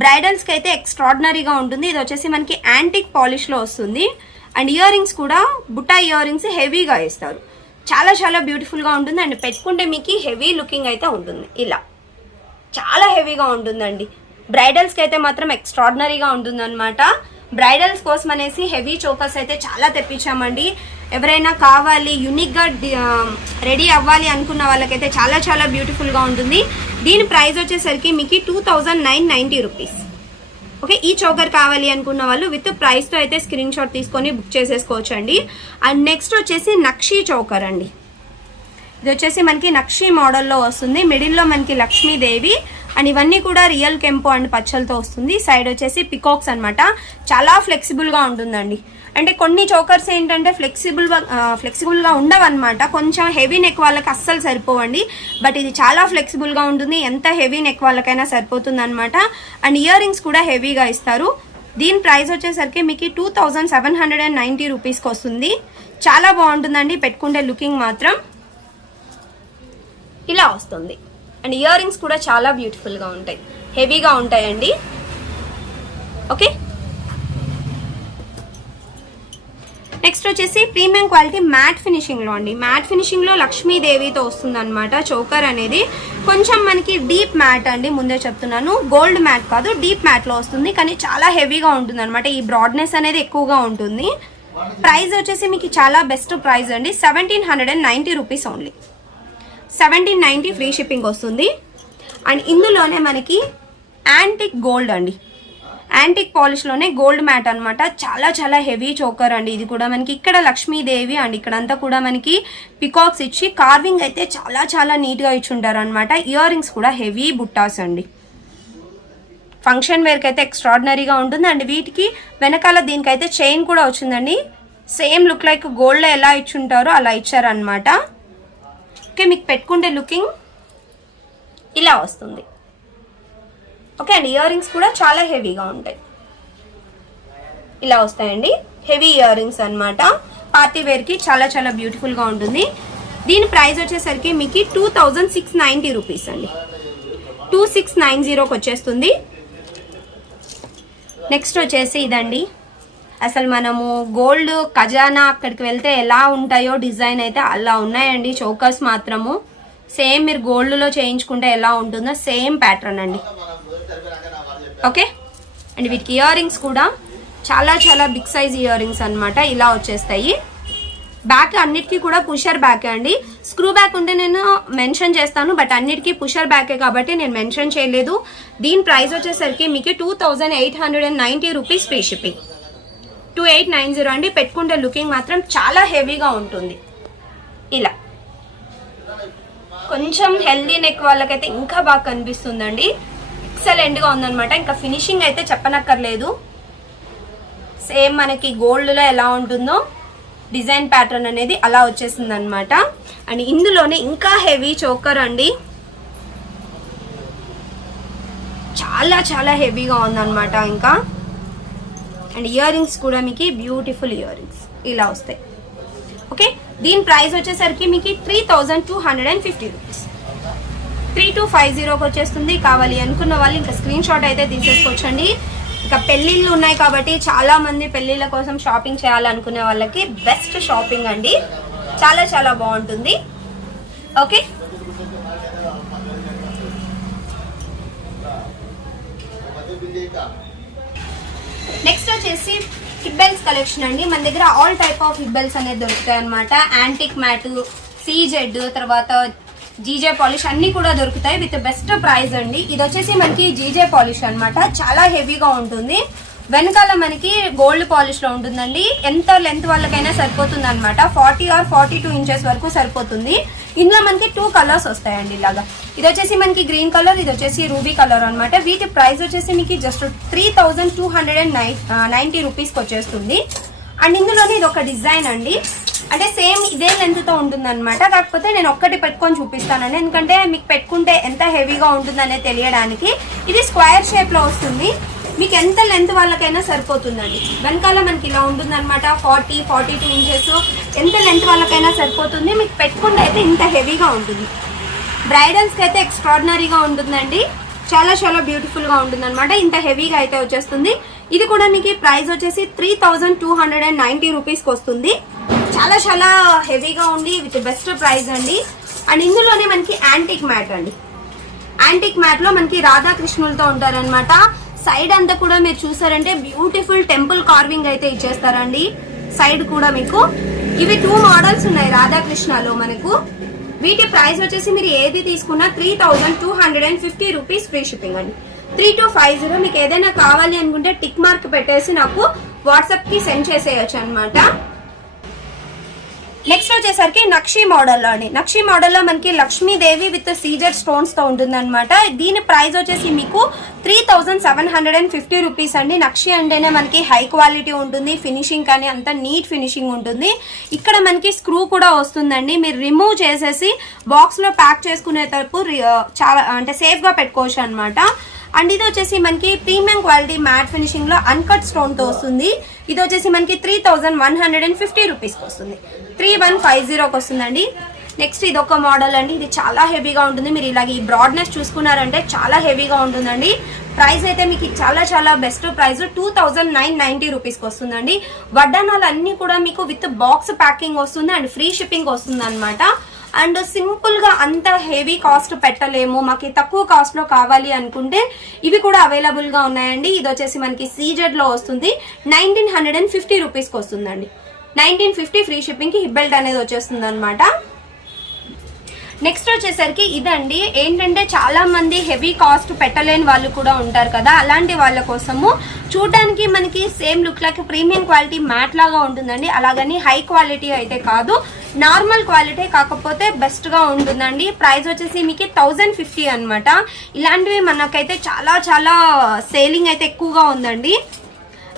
బ్రైడల్స్ కి అయితే ఎక్స్ట్రాడినరీగా ఉంటుంది. ఇది వచ్చేసి మనకి యాంటిక్ పాలిష్ లో వస్తుంది. అండ్ ఇయర్ రింగ్స్ కూడా బుట్టా ఇయర్ రింగ్స్ హెవీగా ఇస్తారు. చాలా చాలా బ్యూటిఫుల్ గా ఉంటుంది. అండ్ పెట్టుకుంటే మీకు హెవీ లుకింగ్ అయితే ఉంటుంది. ఇలా చాలా హెవీగా ఉంటుందండి. బ్రైడల్స్ కి అయితే మాత్రం ఎక్స్ట్రాడినరీగా ఉంటుంది అనమాట. బ్రైడల్స్ కోసం అనేసి హెవీ చోకర్స్ అయితే చాలా తెప్పించామండి. ఎవరైనా కావాలి యూనిక్ గా రెడీ అవ్వాలి అనుకున్న వాళ్ళకైతే చాలా చాలా బ్యూటిఫుల్ గా ఉంటుంది. దీని ప్రైస్ వచ్చేసరికి మీకు 2990 రూపీస్. ఓకే. ఈ చోకర్ కావాలి అనుకున్న వాళ్ళు విత్ ప్రైస్ తో అయితే స్క్రీన్ షాట్ తీసుకొని బుక్ చేసేసుకోవచ్చు అండి. అండ్ నెక్స్ట్ వచ్చేసి నక్షీ చోకర్ అండి. ఇది వచ్చేసి మనకి నక్షీ మోడల్లో వస్తుంది. మిడిల్లో మనకి లక్ష్మీదేవి అండ్ ఇవన్నీ కూడా రియల్ కెంపో అండ్ పచ్చలతో వస్తుంది. సైడ్ వచ్చేసి పికాక్స్ అనమాట. చాలా ఫ్లెక్సిబుల్ గా ఉంటుందండి. అంటే కొన్ని చోకర్స్ ఏంటంటే ఫ్లెక్సిబుల్ గా ఉండవన్నమాట. కొంచెం హెవీ నెక్ వాళ్ళకి అస్సలు సరిపోవండి. బట్ ఇది చాలా ఫ్లెక్సిబుల్ గా ఉంటుంది. ఎంత హెవీ నెక్ వాళ్ళకైనా సరిపోతుంది అనమాట. అండ్ ఇయర్ రింగ్స్ కూడా హెవీగా ఇస్తారు. దీని ప్రైస్ వచ్చేసరికి మీకు 2790 రూపీస్కి వస్తుంది. చాలా బాగుంటుందండి. పెట్టుకుంటే లుకింగ్ మాత్రం ఇలా వస్తుంది. అండ్ ఇయర్ రింగ్స్ కూడా చాలా బ్యూటిఫుల్గా ఉంటాయి, హెవీగా ఉంటాయండి. ఓకే. నెక్స్ట్ వచ్చేసి ప్రీమియం క్వాలిటీ మ్యాట్ ఫినిషింగ్లో అండి. మ్యాట్ ఫినిషింగ్లో లక్ష్మీదేవితో వస్తుంది అనమాట చోకర్ అనేది. కొంచెం మనకి డీప్ మ్యాట్ అండి, ముందే చెప్తున్నాను, గోల్డ్ మ్యాట్ కాదు, డీప్ మ్యాట్లో వస్తుంది. కానీ చాలా హెవీగా ఉంటుంది అనమాట, ఈ బ్రాడ్నెస్ అనేది ఎక్కువగా ఉంటుంది. ప్రైస్ వచ్చేసి మీకు చాలా బెస్ట్ ప్రైస్ అండి, 1790 రూపీస్ ఓన్లీ. 1790 ఫ్రీ షిప్పింగ్ వస్తుంది. అండ్ ఇందులోనే మనకి యాంటిక్ గోల్డ్ అండి, యాంటిక్ పాలిష్లోనే గోల్డ్ మ్యాట్ అనమాట. చాలా చాలా హెవీ చోకర్ అండి. ఇది కూడా మనకి ఇక్కడ లక్ష్మీదేవి అండ్ ఇక్కడంతా కూడా మనకి పికాక్స్ ఇచ్చి కార్వింగ్ అయితే చాలా చాలా నీట్గా ఇచ్చి ఉంటారు అనమాట. ఇయర్ రింగ్స్ కూడా హెవీ బుట్టాస్ అండి. ఫంక్షన్ వేర్కి అయితే ఎక్స్ట్రాడినరీగా ఉంటుంది. అండ్ వీటికి వెనకాల దీనికైతే చైన్ కూడా వచ్చిందండి. సేమ్ లుక్ లైక్ గోల్డ్లో ఎలా ఇచ్చుంటారో అలా ఇచ్చారనమాట. ఓకే, మీకు పెట్టుకుంటే లుకింగ్ ఇలా వస్తుంది. ఓకే అండి, ఇయర్ రింగ్స్ కూడా చాలా హెవీగా ఉంటాయి, ఇలా వస్తాయండి. హెవీ ఇయర్ రింగ్స్ అనమాట. పార్టీ వేర్కి చాలా చాలా బ్యూటిఫుల్గా ఉంటుంది. దీని ప్రైస్ వచ్చేసరికి మీకు 2690 రూపీస్ అండి, 2690కి వచ్చేస్తుంది. నెక్స్ట్ వచ్చేసి ఇదండి, అసలు మనము గోల్డ్ ఖజానా అక్కడికి వెళ్తే ఎలా ఉంటాయో డిజైన్ అయితే అలా ఉన్నాయండి. చోకర్స్ మాత్రము సేమ్ మీరు గోల్డ్లో చేయించుకుంటే ఎలా ఉంటుందో సేమ్ ప్యాటర్న్ అండి. ఓకే, అండ్ వీటికి ఇయర్ రింగ్స్ కూడా చాలా చాలా బిగ్ సైజ్ ఇయర్ రింగ్స్ అనమాట, ఇలా వచ్చేస్తాయి. బ్యాక్ అన్నిటికీ కూడా పుషర్ బ్యాకే అండి. స్క్రూ బ్యాక్ ఉంటే నేను మెన్షన్ చేస్తాను, బట్ అన్నిటికీ పుషర్ బ్యాకే కాబట్టి నేను మెన్షన్ చేయలేదు. దీని ప్రైస్ వచ్చేసరికి మీకు 2890 రూపీస్ ఫ్రీ షిప్పింగ్, 2890 అండి. పెట్టుకుంటే లుకింగ్ మాత్రం చాలా హెవీగా ఉంటుంది. ఇలా కొంచెం హెల్దీ నెక్ వాళ్ళకైతే ఇంకా బాగా కనిపిస్తుందండి. ఎక్సలెంట్గా ఉందన్నమాట. ఇంకా ఫినిషింగ్ అయితే చెప్పనక్కర్లేదు, సేమ్ మనకి గోల్డ్లో ఎలా ఉంటుందో డిజైన్ ప్యాటర్న్ అనేది అలా వచ్చేసింది అనమాట. అండ్ ఇందులోనే ఇంకా హెవీ చోకర్ అండి, చాలా చాలా హెవీగా ఉందన్నమాట. ఇంకా అండ్ ఇయర్ రింగ్స్ కూడా మీకు బ్యూటిఫుల్ ఇయర్ రింగ్స్ ఇలా వస్తాయి. ఓకే, దీని ప్రైస్ వచ్చేసరికి మీకు 3250 రూపీస్, 3250కి వచ్చేస్తుంది. కావాలి అనుకున్న వాళ్ళు ఇంకా స్క్రీన్ షాట్ అయితే తీసేసుకోవచ్చండి. ఇంకా పెళ్ళిళ్ళు ఉన్నాయి కాబట్టి చాలా మంది పెళ్ళిళ్ళ కోసం షాపింగ్ చేయాలనుకునే వాళ్ళకి బెస్ట్ షాపింగ్ అండి, చాలా చాలా బాగుంటుంది. ఓకే, నెక్స్ట్ వచ్చేసి హిప్ బెల్ట్స్ కలెక్షన్ అండి. మన దగ్గర all type of hip belts అనేది దొరుకుతాయి అనమాట. యాంటిక్ మ్యాట్, సీజెడ్, తర్వాత జీజే పాలిష్ అన్ని కూడా దొరుకుతాయి విత్ బెస్ట్ ప్రైస్ అండి. ఇది వచ్చేసి మనకి జీజే పాలిష్ అనమాట, చాలా హెవీగా ఉంటుంది. వెనకాల మనకి గోల్డ్ పాలిష్ లో ఉంటుందండి. ఎంత లెంత్ వాళ్ళకైనా సరిపోతుంది అనమాట, 40 or 42 ఇంచెస్ వరకు సరిపోతుంది. ఇందులో మనకి 2 కలర్స్ వస్తాయండి ఇలాగా. ఇది వచ్చేసి మనకి గ్రీన్ కలర్, ఇది వచ్చేసి రూబీ కలర్ అనమాట. వీటి ప్రైస్ వచ్చేసి మీకు జస్ట్ 3290 రూపీస్కి వచ్చేస్తుంది. అండ్ ఇందులోనే ఇది ఒక డిజైన్ అండి, అంటే సేమ్ ఇదే లెంత్ తో ఉంటుంది అనమాట. కాకపోతే నేను ఒక్కటి పెట్టుకొని చూపిస్తానండి, ఎందుకంటే మీకు పెట్టుకుంటే ఎంత హెవీగా ఉంటుందనే తెలియడానికి. ఇది స్క్వేర్ షేప్ లో వస్తుంది, మీకు ఎంత లెంత్ వాళ్ళకైనా సరిపోతుందండి. వెనకాల మనకి ఇలా ఉంటుంది అనమాట, 40-42 ఇంచెస్ ఎంత లెంత్ వాళ్ళకైనా సరిపోతుంది. మీకు పెట్టుకుంటే అయితే ఇంత హెవీగా ఉంటుంది. బ్రైడల్స్కి అయితే ఎక్స్ట్రాడినరీగా ఉంటుందండి, చాలా చాలా బ్యూటిఫుల్గా ఉంటుంది అనమాట. ఇంత హెవీగా అయితే వచ్చేస్తుంది. ఇది కూడా మీకు ప్రైస్ వచ్చేసి 3290 రూపీస్కి వస్తుంది. చాలా చాలా హెవీగా ఉంది విత్ బెస్ట్ ప్రైస్ అండి. అండ్ ఇందులోనే మనకి యాంటిక్ మ్యాట్ అండి. యాంటిక్ మ్యాట్ లో మనకి రాధాకృష్ణులతో ఉంటారనమాట. సైడ్ అంతా కూడా మీరు చూసారంటే బ్యూటిఫుల్ టెంపుల్ కార్వింగ్ అయితే ఇచ్చేస్తారండి. సైడ్ కూడా మీకు ఇవి 2 మోడల్స్ ఉన్నాయి రాధాకృష్ణలో మనకు. వీటి ప్రైస్ వచ్చేసి మీరు ఏది తీసుకున్నా 3250 రూపీస్ ఫ్రీ షిప్పింగ్ అండి. 3250. మీకు ఏదైనా కావాలి అనుకుంటే టిక్ మార్క్ పెట్టేసి నాకు వాట్సాప్ కి సెండ్ చేసేయచ్చు అనమాట. నెక్స్ట్ వచ్చేసరికి నక్షి మోడల్లో అండి. నక్షి మోడల్లో మనకి లక్ష్మీదేవి విత్ సీజర్ స్టోన్స్ తో ఉంటుంది అనమాట. దీని ప్రైస్ వచ్చేసి మీకు 3750 రూపీస్ అండి. నక్షి అంటేనే మనకి హై క్వాలిటీ ఉంటుంది, ఫినిషింగ్ కానీ అంత నీట్ ఫినిషింగ్ ఉంటుంది. ఇక్కడ మనకి స్క్రూ కూడా వస్తుందండి, మీరు రిమూవ్ చేసేసి బాక్స్ లో ప్యాక్ చేసుకునేటప్పుడు చాలా అంటే సేఫ్ గా పెట్టుకోవచ్చు అనమాట. అండ్ ఇది వచ్చేసి మనకి ప్రీమియం క్వాలిటీ మ్యాట్ ఫినిషింగ్ లో అన్కట్ స్టోన్ తో వస్తుంది. ఇది వచ్చేసి మనకి 3150 రూపీస్కి వస్తుంది, 3150కి వస్తుందండి. నెక్స్ట్ ఇది ఒక మోడల్ అండి, ఇది చాలా హెవీగా ఉంటుంది. మీరు ఇలాగ ఈ బ్రాడ్నెస్ చూసుకున్నారంటే చాలా హెవీగా ఉంటుందండి. ప్రైస్ అయితే మీకు చాలా చాలా బెస్ట్ ప్రైస్ 2990 రూపీస్కి వస్తుందండి. వడ్డానాలు అన్ని కూడా మీకు విత్ బాక్స్ ప్యాకింగ్ వస్తుంది అండ్ ఫ్రీ షిప్పింగ్ వస్తుంది అనమాట. అండ్ సింపుల్గా అంత హెవీ కాస్ట్ పెట్టలేము, మాకు తక్కువ కాస్ట్లో కావాలి అనుకుంటే ఇవి కూడా అవైలబుల్గా ఉన్నాయండి. ఇది వచ్చేసి మనకి సీజెడ్లో వస్తుంది, 1950 రూపీస్కి వస్తుందండి. 1950 ఫ్రీ షిప్పింగ్కి హిప్ బెల్ట్ అనేది వచ్చేస్తుంది అనమాట. నెక్స్ట్ వచ్చేసరికి ఇదండి, ఏంటంటే చాలా మంది హెవీ కాస్ట్ పెట్టలేని వాళ్ళు కూడా ఉంటారు కదా, అలాంటి వాళ్ళ కోసము చూడడానికి మనకి same look like premium quality matte లాగా ఉంటుందండి. అలాగని హై క్వాలిటీ అయితే కాదు, నార్మల్ క్వాలిటీ కాకపోతే బెస్ట్ గా ఉంటుందండి. ప్రైస్ వచ్చేసి మీకు 1050 అనమాట. ఇలాంటివి మనకైతే చాలా చాలా సేలింగ్ అయితే ఎక్కువగా ఉందండి.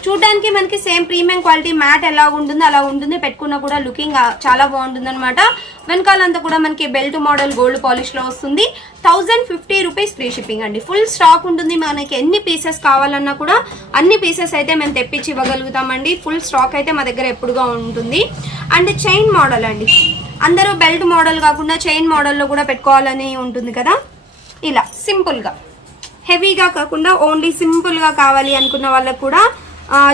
చూడడానికి మనకి సేమ్ ప్రీమియం క్వాలిటీ మ్యాట్ ఎలా ఉంటుందో అలా ఉంటుంది, పెట్టుకున్నా కూడా లుకింగ్ చాలా బాగుంటుంది అనమాట. వెనకాలంతా కూడా మనకి బెల్ట్ మోడల్ గోల్డ్ పాలిష్ లో వస్తుంది. 1050 రూపీస్ ఫ్రీ షిప్పింగ్ అండి. ఫుల్ స్టాక్ ఉంటుంది, మనకి ఎన్ని పీసెస్ కావాలన్నా కూడా అన్ని పీసెస్ అయితే మేము తెప్పించి ఇవ్వగలుగుతామండి. ఫుల్ స్టాక్ అయితే మా దగ్గర ఎప్పుడుగా ఉంటుంది. అండ్ చైన్ మోడల్ అండి, అందరూ బెల్ట్ మోడల్ కాకుండా చైన్ మోడల్లో కూడా పెట్టుకోవాలని ఉంటుంది కదా, ఇలా సింపుల్గా హెవీగా కాకుండా ఓన్లీ సింపుల్గా కావాలి అనుకున్న వాళ్ళకు కూడా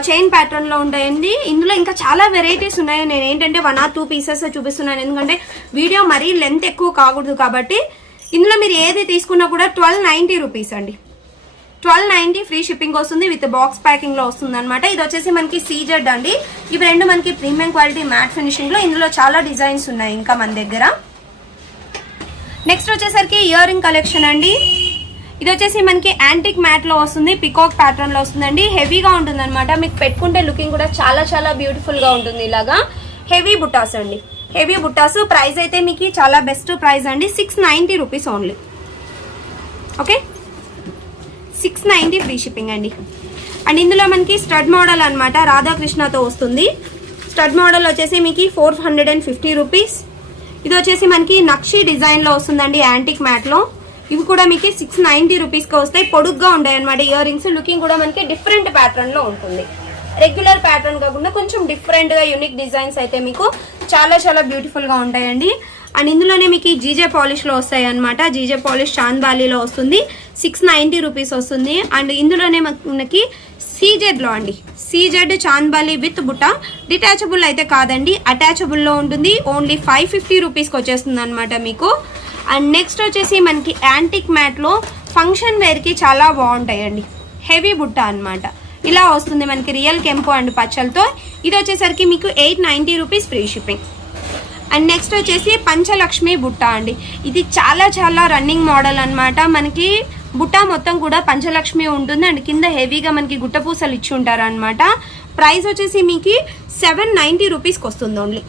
చైన్ ప్యాటర్న్ లో ఉంటాయండి. ఇందులో ఇంకా చాలా వెరైటీస్ ఉన్నాయి. నేను ఏంటంటే 1 or 2 పీసెస్ చూపిస్తున్నాను, ఎందుకంటే వీడియో మరీ లెంత్ ఎక్కువ కాకూడదు కాబట్టి. ఇందులో మీరు ఏది తీసుకున్నా కూడా 1290 రూపీస్ అండి. 1290 ఫ్రీ షిప్పింగ్ వస్తుంది, విత్ బాక్స్ ప్యాకింగ్ లో వస్తుంది అనమాట. ఇది వచ్చేసి మనకి సీజెడ్ అండి. ఇవి రెండు మనకి ప్రీమియం క్వాలిటీ మ్యాట్ ఫినిషింగ్ లో. ఇందులో చాలా డిజైన్స్ ఉన్నాయి ఇంకా మన దగ్గర. నెక్స్ట్ వచ్చేసరికి ఇయర్ రింగ్ కలెక్షన్ అండి. ఇది వచ్చేసి మనకి యాంటిక్ మ్యాట్ లో వస్తుంది, పికాక్ ప్యాటర్న్ లో వస్తుందండి. హెవీగా ఉంటుంది అనమాట, మీకు పెట్టుకుంటే లుకింగ్ కూడా చాలా చాలా బ్యూటిఫుల్ గా ఉంటుంది. ఇలాగా హెవీ బుట్టాస్ అండి, హెవీ బుట్టాస్. ప్రైస్ అయితే మీకు చాలా బెస్ట్ ప్రైస్ అండి, 690 rupees only. Okay, 690 free shipping అండి. అండ్ ఇందులో మనకి స్టడ్ మోడల్ అనమాట, రాధాకృష్ణతో వస్తుంది. స్టడ్ మోడల్ వచ్చేసి మీకు 450 రూపీస్. ఇది వచ్చేసి మనకి నక్షి డిజైన్ లో వస్తుందండి, యాంటిక్ మ్యాట్ లో. ఇవి కూడా మీకు 690 రూపీస్కి వస్తాయి. పొడుగ్గా ఉంటాయి అనమాట ఇయర్ రింగ్స్. లుకింగ్ కూడా మనకి డిఫరెంట్ ప్యాటర్న్ లో ఉంటుంది, రెగ్యులర్ ప్యాటర్న్ కాకుండా కొంచెం డిఫరెంట్ గా యూనిక్ డిజైన్స్ అయితే మీకు చాలా చాలా బ్యూటిఫుల్ గా ఉంటాయండి. అండ్ ఇందులోనే మీకు జీజే పాలిష్ లో వస్తాయి అనమాట. జీజే పాలిష్ చాంద్బాలీలో వస్తుంది, 690 రూపీస్ వస్తుంది. అండ్ ఇందులోనే మనకి సీజెడ్ లో అండి, సీజెడ్ చాంద్బాలీ విత్ బుట్ట. డిటాచబుల్ అయితే కాదండి, అటాచబుల్ లో ఉంటుంది. ఓన్లీ 550 రూపీస్కి వచ్చేస్తుంది అనమాట మీకు. అండ్ నెక్స్ట్ వచ్చేసి మనకి యాంటిక్ మ్యాట్ లో ఫంక్షన్ వేర్ కి చాలా బాగుంటాయండి, హెవీ బుట్ట అనమాట. ఇలా వస్తుంది మనకి రియల్ కెంపు అండ్ పచ్చలతో. ఇది వచ్చేసరికి మీకు 890 rupees free shipping. And next వచ్చేసి పంచలక్ష్మి బుట్ట అండి. ఇది చాలా చాలా రన్నింగ్ మోడల్ అనమాట. మనకి బుట్ట మొత్తం కూడా పంచలక్ష్మి ఉంటుంది. అండ్ కింద హెవీగా మనకి గుట్టపూసలు ఇచ్చి ఉంటారు అనమాట. ప్రైస్ వచ్చేసి మీకు 790 రూపీస్కి వస్తుంది ఓన్లీ.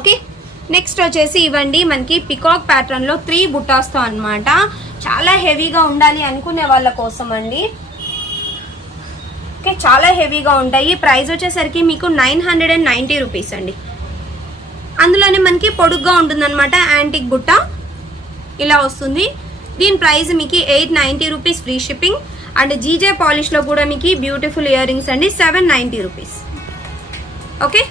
ఓకే, నెక్స్ట్ వచ్చేసి ఇవ్వండి మనకి పికాక్ ప్యాటర్న్ లో 3 బుట్టాస్తో అనమాట. చాలా హెవీగా ఉండాలి అనుకునే వాళ్ళ కోసం అండి. ఓకే, చాలా హెవీగా ఉంటాయి. ప్రైస్ వచ్చేసరికి మీకు 990 రూపీస్ అండి. అందులోనే మనకి పొడుగ్గా ఉంటుంది అనమాట, యాంటిక్ బుట్ట ఇలా వస్తుంది. దీని ప్రైస్ మీకు 890 rupees free shipping. And GJ polish లో కూడా మీకు బ్యూటిఫుల్ ఇయర్ రింగ్స్ అండి, 790 రూపీస్. ఓకే,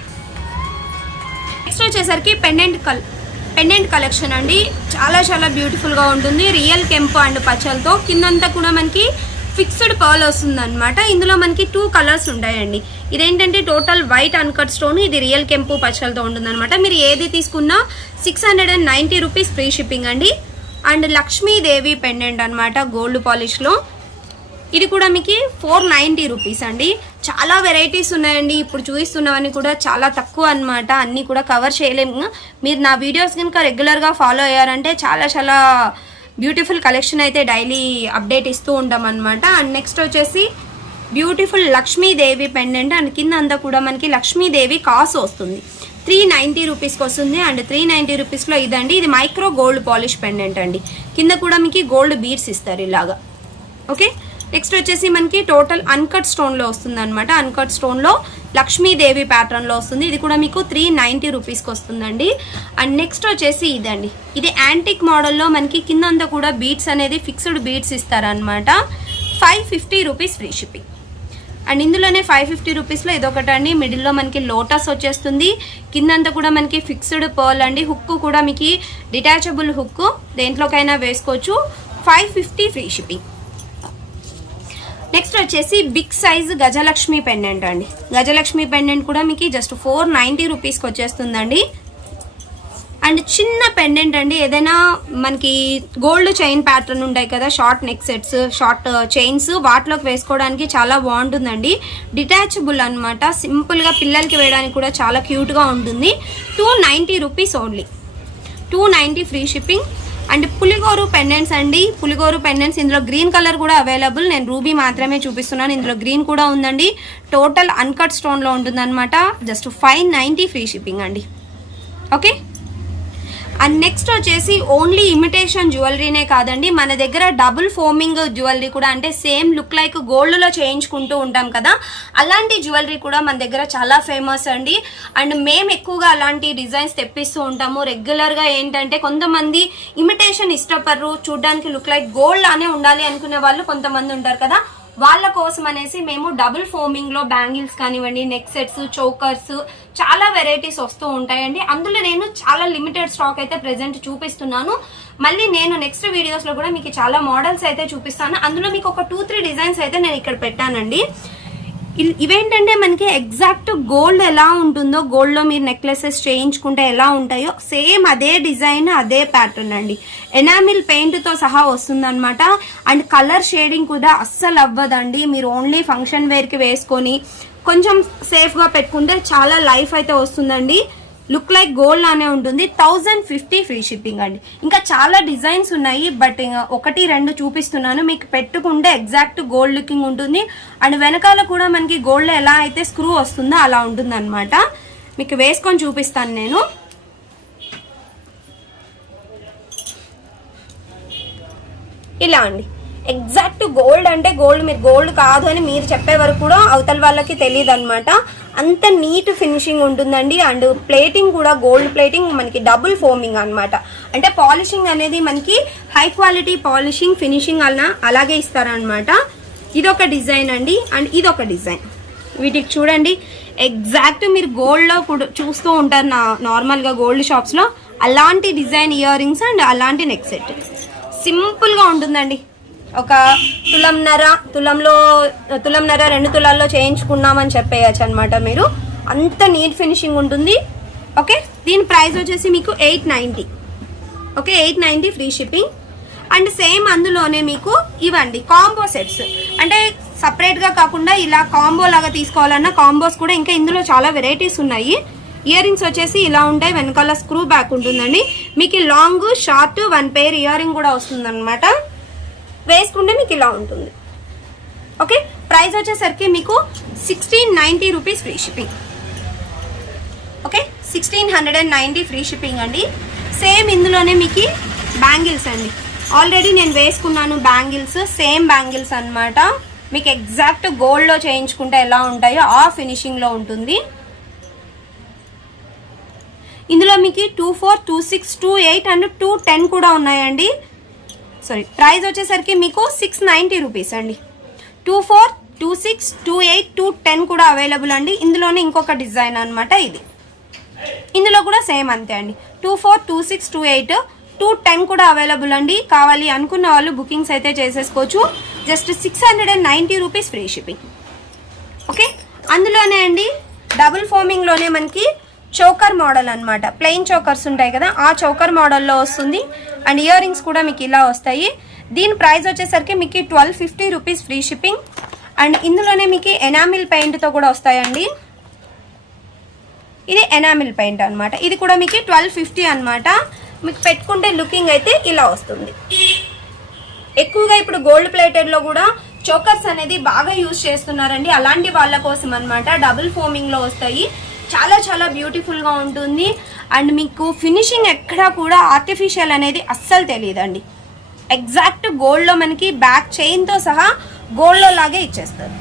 నెక్స్ట్ వచ్చేసరికి పెండెంట్ కలెక్షన్ అండి. చాలా చాలా బ్యూటిఫుల్ గా ఉంటుంది, రియల్ కెంపు అండ్ పచ్చలతో. కిందంతా కూడా మనకి ఫిక్స్డ్ పర్ల్ వస్తుంది అనమాట. ఇందులో మనకి 2 కలర్స్ ఉంటాయండి. ఇదేంటంటే టోటల్ వైట్ అన్కట్ స్టోన్, ఇది రియల్ కెంపు పచ్చలతో ఉంటుంది అనమాట. మీరు ఏది తీసుకున్నా 690 రూపీస్ ఫ్రీ షిప్పింగ్ అండి. అండ్ లక్ష్మీదేవి పెండెంట్ అనమాట, గోల్డ్ పాలిష్ లో. ఇది కూడా మీకు 490 రూపీస్ అండి. చాలా వెరైటీస్ ఉన్నాయండి. ఇప్పుడు చూపిస్తున్నవన్నీ కూడా చాలా తక్కువ అనమాట, అన్నీ కూడా కవర్ చేయలేము. మీరు నా వీడియోస్ కనుక రెగ్యులర్గా ఫాలో అయ్యారంటే చాలా చాలా బ్యూటిఫుల్ కలెక్షన్ అయితే డైలీ అప్డేట్ ఇస్తూ ఉంటాం అనమాట. అండ్ నెక్స్ట్ వచ్చేసి బ్యూటిఫుల్ లక్ష్మీదేవి పెండెంట్. అండ్ కింద అంతా కూడా మనకి లక్ష్మీదేవి కాసు వస్తుంది, 390 రూపీస్కి వస్తుంది. అండ్ 390 రూపీస్లో ఇదండి, ఇది మైక్రో గోల్డ్ పాలిష్ పెండెంట్ అండి. కింద కూడా మీకు గోల్డ్ బీడ్స్ ఇస్తారు ఇలాగా. ఓకే, నెక్స్ట్ వచ్చేసి మనకి టోటల్ అన్కట్ స్టోన్లో వస్తుంది అనమాట. అన్కట్ స్టోన్లో లక్ష్మీదేవి ప్యాటర్న్లో వస్తుంది. ఇది కూడా మీకు 390 రూపీస్కి వస్తుందండి. అండ్ నెక్స్ట్ వచ్చేసి ఇదండి, ఇది యాంటిక్ మోడల్లో మనకి కింద అంతా కూడా బీడ్స్ అనేది ఫిక్స్డ్ బీడ్స్ ఇస్తారనమాట. 550 రూపీస్ ఫ్రీ షిప్పింగ్. అండ్ ఇందులోనే 550 రూపీస్లో ఇదొకటి అండి, మిడిల్లో మనకి లోటస్ వచ్చేస్తుంది. కిందంతా కూడా మనకి ఫిక్స్డ్ పర్ల్ అండి. హుక్ కూడా మీకు డిటాచబుల్ హుక్, దేంట్లోకైనా వేసుకోవచ్చు. 550 ఫ్రీ షిప్పింగ్. నెక్స్ట్ వచ్చేసి బిగ్ సైజ్ గజలక్ష్మి పెండెంట్ అండి. గజలక్ష్మి పెండెంట్ కూడా మీకు జస్ట్ 490 రూపీస్కి వచ్చేస్తుందండి. అండ్ చిన్న పెండెంట్ అండి, ఏదైనా మనకి గోల్డ్ చైన్ ప్యాటర్న్ ఉంటాయి కదా, short neck sets, short chains, వాటిలోకి వేసుకోవడానికి చాలా బాగుంటుందండి. డిటాచబుల్ అనమాట, సింపుల్గా పిల్లలకి వేయడానికి కూడా చాలా క్యూట్గా ఉంటుంది. 290 rupees only, 290 free shipping. And పులిగోరు పెండెంట్స్ అండి, పులిగోరు పెండెంట్స్ ఇందులో గ్రీన్ కలర్ కూడా అవైలబుల్. నేను రూబీ మాత్రమే చూపిస్తున్నాను, ఇందులో గ్రీన్ కూడా ఉందండి. టోటల్ అన్కట్ స్టోన్లో ఉంటుంది అనమాట. జస్ట్ 590 ఫ్రీ షిప్పింగ్ అండి. ఓకే, అండ్ నెక్స్ట్ వచ్చేసి ఓన్లీ ఇమిటేషన్ జ్యువెలరీనే కాదండి, మన దగ్గర డబుల్ ఫోమింగ్ జ్యువెలరీ కూడా, అంటే సేమ్ లుక్ లైక్ గోల్డ్లో చేయించుకుంటూ ఉంటాం కదా, అలాంటి జ్యువెలరీ కూడా మన దగ్గర చాలా ఫేమస్ అండి. అండ్ మేము ఎక్కువగా అలాంటి డిజైన్స్ తెప్పిస్తూ ఉంటాము రెగ్యులర్గా. ఏంటంటే కొంతమంది ఇమిటేషన్ ఇష్టపడరు, చూడడానికి లుక్ లైక్ గోల్డ్ లానే ఉండాలి అనుకునే వాళ్ళు కొంతమంది ఉంటారు కదా, వాళ్ళ కోసం అనేసి మేము డబుల్ ఫోమింగ్ లో బ్యాంగిల్స్ కానివ్వండి, నెక్ సెట్స్, చోకర్స్, చాలా వెరైటీస్ వస్తూ ఉంటాయండి. అందులో నేను చాలా లిమిటెడ్ స్టాక్ అయితే ప్రెజెంట్ చూపిస్తున్నాను. మళ్ళీ నేను నెక్స్ట్ వీడియోస్ లో కూడా మీకు చాలా మోడల్స్ అయితే చూపిస్తాను. అందులో మీకు ఒక 2-3 డిజైన్స్ అయితే నేను ఇక్కడ పెట్టానండి. ఇవేంటంటే మనకి ఎగ్జాక్ట్ గోల్డ్ ఎలా ఉంటుందో, గోల్డ్ లో మీరు నెక్లెసెస్ చేయించుకుంటే ఎలా ఉంటాయో సేమ్ అదే డిజైన్, అదే ప్యాటర్న్ అండి. ఎనామిల్ పెయింట్ తో సహా వస్తుందన్నమాట. అండ్ కలర్ షేడింగ్ కూడా అస్సలు అవ్వదండి. మీరు ఓన్లీ ఫంక్షన్ వేర్ కి వేసుకొని కొంచెం సేఫ్ గా పెట్టుకుంటే చాలా లైఫ్ అయితే వస్తుందండి. లుక్ లైక్ గోల్డ్ లానే ఉంటుంది. 1050 ఫ్రీ షిప్పింగ్ అండి. ఇంకా చాలా డిజైన్స్ ఉన్నాయి, బట్ 1-2 చూపిస్తున్నాను. మీకు పెట్టుకుంటే ఎగ్జాక్ట్ గోల్డ్ లుకింగ్ ఉంటుంది. అండ్ వెనకాల కూడా మనకి గోల్డ్ ఎలా అయితే స్క్రూ వస్తుందో అలా ఉంటుంది అనమాట. మీకు వేసుకొని చూపిస్తాను నేను. ఇలా అండి, ఎగ్జాక్ట్ గోల్డ్ అంటే గోల్డ్, మీరు గోల్డ్ కాదు అని మీరు చెప్పే వరకు కూడా అవతల వాళ్ళకి తెలియదు అనమాట. అంత నీట్ ఫినిషింగ్ ఉంటుందండి. అండ్ ప్లేటింగ్ కూడా గోల్డ్ ప్లేటింగ్, మనకి డబుల్ ఫోమింగ్ అనమాట. అంటే పాలిషింగ్ అనేది మనకి హై క్వాలిటీ పాలిషింగ్, ఫినిషింగ్ అలాగే ఇస్తారనమాట. ఇదొక డిజైన్ అండి, అండ్ ఇదొక డిజైన్. వీటికి చూడండి, ఎగ్జాక్ట్ మీరు గోల్డ్లో కూడా చూస్తూ ఉంటారు నార్మల్గా గోల్డ్ షాప్స్లో, అలాంటి డిజైన్ ఇయర్ రింగ్స్ అండ్ అలాంటి నెక్ సెట్. సింపుల్గా ఉంటుందండి. ఒక తులంన్నర 2 తులాల్లో చేయించుకున్నామని చెప్పేయచ్చు అనమాట మీరు. అంత నీట్ ఫినిషింగ్ ఉంటుంది. ఓకే, దీని ప్రైస్ వచ్చేసి మీకు 890. Okay, 890 free shipping. And same అందులోనే మీకు ఇవ్వండి కాంబో సెట్స్, అంటే సపరేట్గా కాకుండా ఇలా కాంబో లాగా తీసుకోవాలన్నా కాంబోస్ కూడా ఇంకా ఇందులో చాలా వెరైటీస్ ఉన్నాయి. ఇయర్ రింగ్స్ వచ్చేసి ఇలా ఉంటాయి, వెనకాల స్క్రూ బ్యాక్ ఉంటుందండి. మీకు లాంగ్ షార్ట్ 1 పేర్ ఇయర్ రింగ్ కూడా వస్తుందన్నమాట. వేసుకుంటే మీకు ఇలా ఉంటుంది. ఓకే, ప్రైస్ వచ్చేసరికి మీకు 1690 rupees free shipping. Okay, 1690 free shipping అండి. సేమ్ ఇందులోనే మీకు బ్యాంగిల్స్ అండి, ఆల్రెడీ నేను వేసుకున్నాను బ్యాంగిల్స్, సేమ్ బ్యాంగిల్స్ అనమాట. మీకు ఎగ్జాక్ట్ గోల్డ్లో చేయించుకుంటే ఎలా ఉంటాయో ఆ ఫినిషింగ్లో ఉంటుంది. ఇందులో మీకు 24, 26, 28 అండ్ 210 కూడా ఉన్నాయండి. సారీ, ప్రైస్ వచ్చేసరికి మీకు 690 రూపీస్ అండి. 24, 26, 28, 210 కూడా అవైలబుల్ అండి. ఇందులోనే ఇంకొక డిజైన్ అనమాట ఇది. ఇందులో కూడా సేమ్ అంతే అండి. 24, 26, 28, 210 కూడా అవైలబుల్ అండి. కావాలి అనుకున్న వాళ్ళు బుకింగ్స్ అయితే చేసేసుకోవచ్చు. Just 690 rupees free shipping. Okay, అందులోనే అండి డబుల్ ఫోమింగ్లోనే మనకి చోకర్ మోడల్ అనమాట. ప్లెయిన్ చోకర్స్ ఉంటాయి కదా, ఆ చోకర్ మోడల్లో వస్తుంది. అండ్ ఇయర్ రింగ్స్ కూడా మీకు ఇలా వస్తాయి. దీని ప్రైస్ వచ్చేసరికి మీకు 1250 రూపీస్ ఫ్రీ షిప్పింగ్. అండ్ ఇందులోనే మీకు ఎనామిల్ పెయింట్తో కూడా వస్తాయండి. ఇది ఎనామిల్ పెయింట్ అనమాట. ఇది కూడా మీకు 1250 అనమాట. మీకు పెట్టుకుంటే లుకింగ్ అయితే ఇలా వస్తుంది. ఎక్కువగా ఇప్పుడు గోల్డ్ ప్లేటెడ్లో కూడా చోకర్స్ అనేది బాగా యూజ్ చేస్తున్నారండి. అలాంటి వాళ్ళ కోసం అనమాట. డబుల్ ఫోమింగ్లో వస్తాయి. చాలా చాలా బ్యూటిఫుల్గా ఉంటుంది. అండ్ మీకు ఫినిషింగ్ ఎక్కడా కూడా ఆర్టిఫిషియల్ అనేది అస్సలు తెలియదండి. ఎగ్జాక్ట్ గోల్డ్లో మనకి బ్యాక్ చైన్తో సహా గోల్డ్లో లాగే ఇచ్చేస్తారు.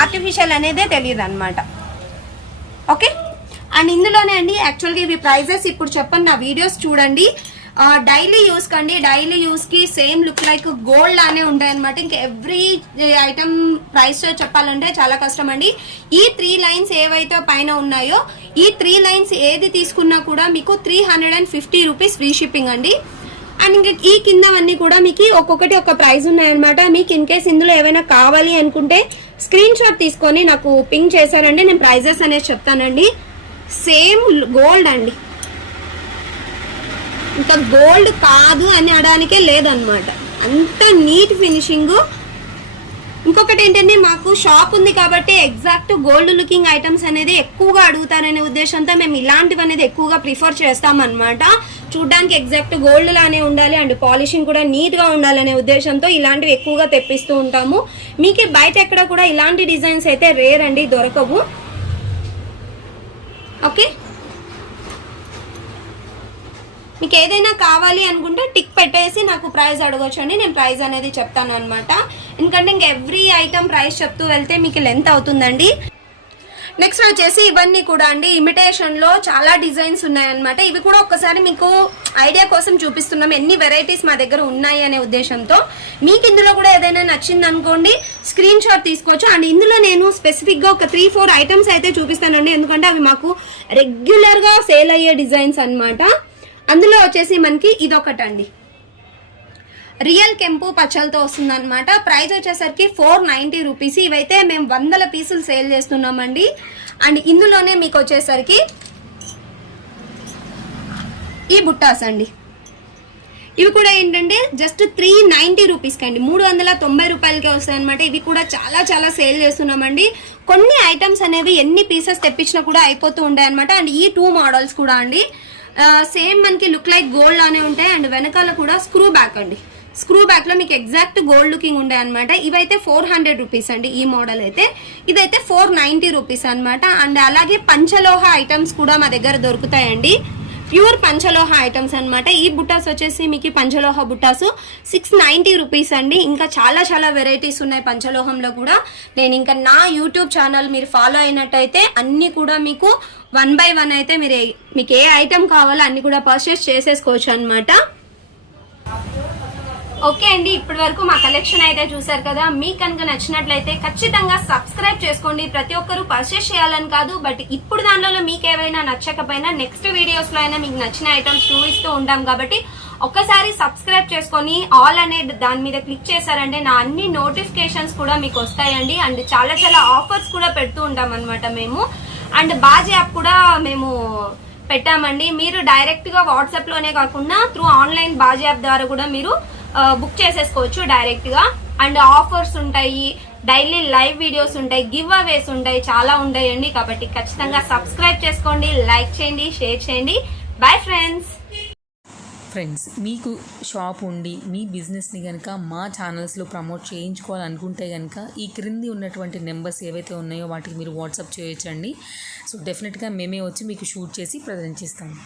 ఆర్టిఫిషియల్ అనేదే తెలియదు అనమాట. ఓకే, అండ్ ఇందులోనే అండి యాక్చువల్గా ఇవి ప్రైజెస్ ఇప్పుడు చెప్పండి, నా వీడియోస్ చూడండి. డైలీ యూస్ కండి, డైలీ యూస్కి సేమ్ లుక్ లైక్ గోల్డ్ లానే ఉంటాయి అనమాట. ఇంకా ఎవ్రీ ఐటమ్ ప్రైస్ చెప్పాలంటే చాలా కష్టం అండి. ఈ 3 లైన్స్ ఏవైతే పైన ఉన్నాయో, ఈ 3 లైన్స్ ఏది తీసుకున్నా కూడా మీకు 350 రూపీస్ ఫ్రీ షిప్పింగ్ అండి. అండ్ ఇంకా ఈ కిందవన్నీ కూడా మీకు ఒక్కొక్కటి ఒక ప్రైస్ ఉన్నాయన్నమాట. మీకు ఇన్ కేస్ ఇందులో ఏమైనా కావాలి అనుకుంటే స్క్రీన్ షాట్ తీసుకొని నాకు పింక్ చేశారండి, నేను ప్రైజెస్ అనేది చెప్తానండి. సేమ్ గోల్డ్ అండి, ఇంకా గోల్డ్ కాదు అని అనడానికే లేదనమాట, అంత నీట్ ఫినిషింగ్. ఇంకొకటి ఏంటంటే మాకు షాప్ ఉంది కాబట్టి ఎగ్జాక్ట్ గోల్డ్ లుకింగ్ ఐటమ్స్ అనేది ఎక్కువగా అడుగుతారనే ఉద్దేశంతో మేము ఇలాంటివి అనేది ఎక్కువగా ప్రిఫర్ చేస్తామన్నమాట. చూడ్డానికి ఎగ్జాక్ట్ గోల్డ్ లానే ఉండాలి అండ్ పాలిషింగ్ కూడా నీట్గా ఉండాలనే ఉద్దేశంతో ఇలాంటివి ఎక్కువగా తెప్పిస్తూ ఉంటాము. మీకు బయట ఎక్కడ కూడా ఇలాంటి డిజైన్స్ అయితే రేర్ అండి, దొరకవు. ఓకే, మీకు ఏదైనా కావాలి అనుకుంటే టిక్ పెట్టేసి నాకు ప్రైస్ అడగొచ్చండి, నేను ప్రైస్ అనేది చెప్తాను అనమాట. ఎందుకంటే ఇంక ఎవ్రీ ఐటమ్ ప్రైస్ చెప్తూ వెళ్తే మీకు లెంత్ అవుతుందండి. నెక్స్ట్ వచ్చేసి ఇవన్నీ కూడా అండి ఇమిటేషన్లో చాలా డిజైన్స్ ఉన్నాయన్నమాట. ఇవి కూడా ఒక్కసారి మీకు ఐడియా కోసం చూపిస్తున్నాం ఎన్ని వెరైటీస్ మా దగ్గర ఉన్నాయి అనే ఉద్దేశంతో. మీకు ఇందులో కూడా ఏదైనా నచ్చింది అనుకోండి, స్క్రీన్ షాట్ తీసుకోవచ్చు. అండ్ ఇందులో నేను స్పెసిఫిక్గా ఒక 3-4 ఐటమ్స్ అయితే చూపిస్తానండి, ఎందుకంటే అవి మాకు రెగ్యులర్గా సేల్ అయ్యే డిజైన్స్ అనమాట. అందులో వచ్చేసి మనకి ఇదొకటండి, రియల్ కెంపు పచ్చలతో వస్తుంది అనమాట. ప్రైస్ వచ్చేసరికి 490 రూపీస్. ఇవైతే మేము 100 పీసులు సేల్ చేస్తున్నామండి. అండ్ ఇందులోనే మీకు వచ్చేసరికి ఈ బుట్టాస్ అండి, ఇవి కూడా ఏంటంటే జస్ట్ 390 రూపీస్కి అండి, 390 రూపాయలకే వస్తాయి అనమాట. ఇవి కూడా చాలా చాలా సేల్ చేస్తున్నామండి. కొన్ని ఐటమ్స్ అనేవి ఎన్ని పీసెస్ తెప్పించినా కూడా అయిపోతూ ఉంటాయి అనమాట. అండ్ ఈ 2 మోడల్స్ కూడా అండి సేమ్ మనకి లుక్ లైక్ గోల్డ్ లానే ఉంటాయి. అండ్ వెనకాల కూడా స్క్రూ బ్యాక్ అండి, స్క్రూ బ్యాక్ లో మీకు ఎగ్జాక్ట్ గోల్డ్ లుకింగ్ ఉండే అనమాట. ఇవైతే 400 రూపీస్ అండి ఈ మోడల్ అయితే. ఇదైతే 490 రూపీస్ అనమాట. అండ్ అలాగే పంచలోహ ఐటమ్స్ కూడా మా దగ్గర దొరుకుతాయండి, ప్యూర్ పంచలోహ ఐటమ్స్ అనమాట. ఈ బుట్టాస్ వచ్చేసి మీకు పంచలోహ బుట్టాసు 690 రూపీస్ అండి. ఇంకా చాలా చాలా వెరైటీస్ ఉన్నాయి పంచలోహంలో కూడా. నేను ఇంకా నా యూట్యూబ్ ఛానల్ మీరు ఫాలో అయినట్టయితే అన్ని కూడా మీకు 1 by 1 అయితే మీకు ఏ ఐటమ్ కావాలో అన్ని కూడా పర్చేస్ చేసేసుకోవచ్చు అనమాట. ఓకే అండి, ఇప్పటి వరకు మా కలెక్షన్ అయితే చూసారు కదా. మీకు కనుక నచ్చినట్లయితే ఖచ్చితంగా సబ్స్క్రైబ్ చేసుకోండి. ప్రతి ఒక్కరు పర్చేస్ చేయాలని కాదు, బట్ ఇప్పుడు దానిలో మీకు ఏవైనా నచ్చకపోయినా నెక్స్ట్ వీడియోస్లో అయినా మీకు నచ్చిన ఐటమ్స్ చూపిస్తూ ఉంటాం కాబట్టి ఒక్కసారి సబ్స్క్రైబ్ చేసుకొని ఆల్ అనే దాని మీద క్లిక్ చేశారంటే నా అన్ని నోటిఫికేషన్స్ కూడా మీకు వస్తాయండి. అండ్ చాలా చాలా ఆఫర్స్ కూడా పెడుతూ ఉంటాం అనమాట మేము. అండ్ బాజీ యాప్ కూడా మేము పెట్టామండి. మీరు డైరెక్ట్గా వాట్సాప్లోనే కాకుండా త్రూ ఆన్లైన్ బాజీ యాప్ ద్వారా కూడా మీరు బుక్ చేసేసుకోవచ్చు డైరెక్ట్గా. అండ్ ఆఫర్స్ ఉంటాయి, డైలీ లైవ్ వీడియోస్ ఉంటాయి, గివ్ అవేస్ ఉంటాయి, చాలా ఉంటాయండి. కాబట్టి ఖచ్చితంగా సబ్స్క్రైబ్ చేసుకోండి, లైక్ చేయండి, షేర్ చేయండి. బాయ్ ఫ్రెండ్స్, మీకు షాప్ ఉండి మీ బిజినెస్ని కనుక మా ఛానల్స్లో ప్రమోట్ చేయించుకోవాలనుకుంటే కనుక ఈ క్రింది ఉన్నటువంటి నెంబర్స్ ఏవైతే ఉన్నాయో వాటికి మీరు వాట్సాప్ చేయొచ్చండి. సో డెఫినెట్గా మేమే వచ్చి మీకు షూట్ చేసి ప్రజెంట్ చేస్తాము.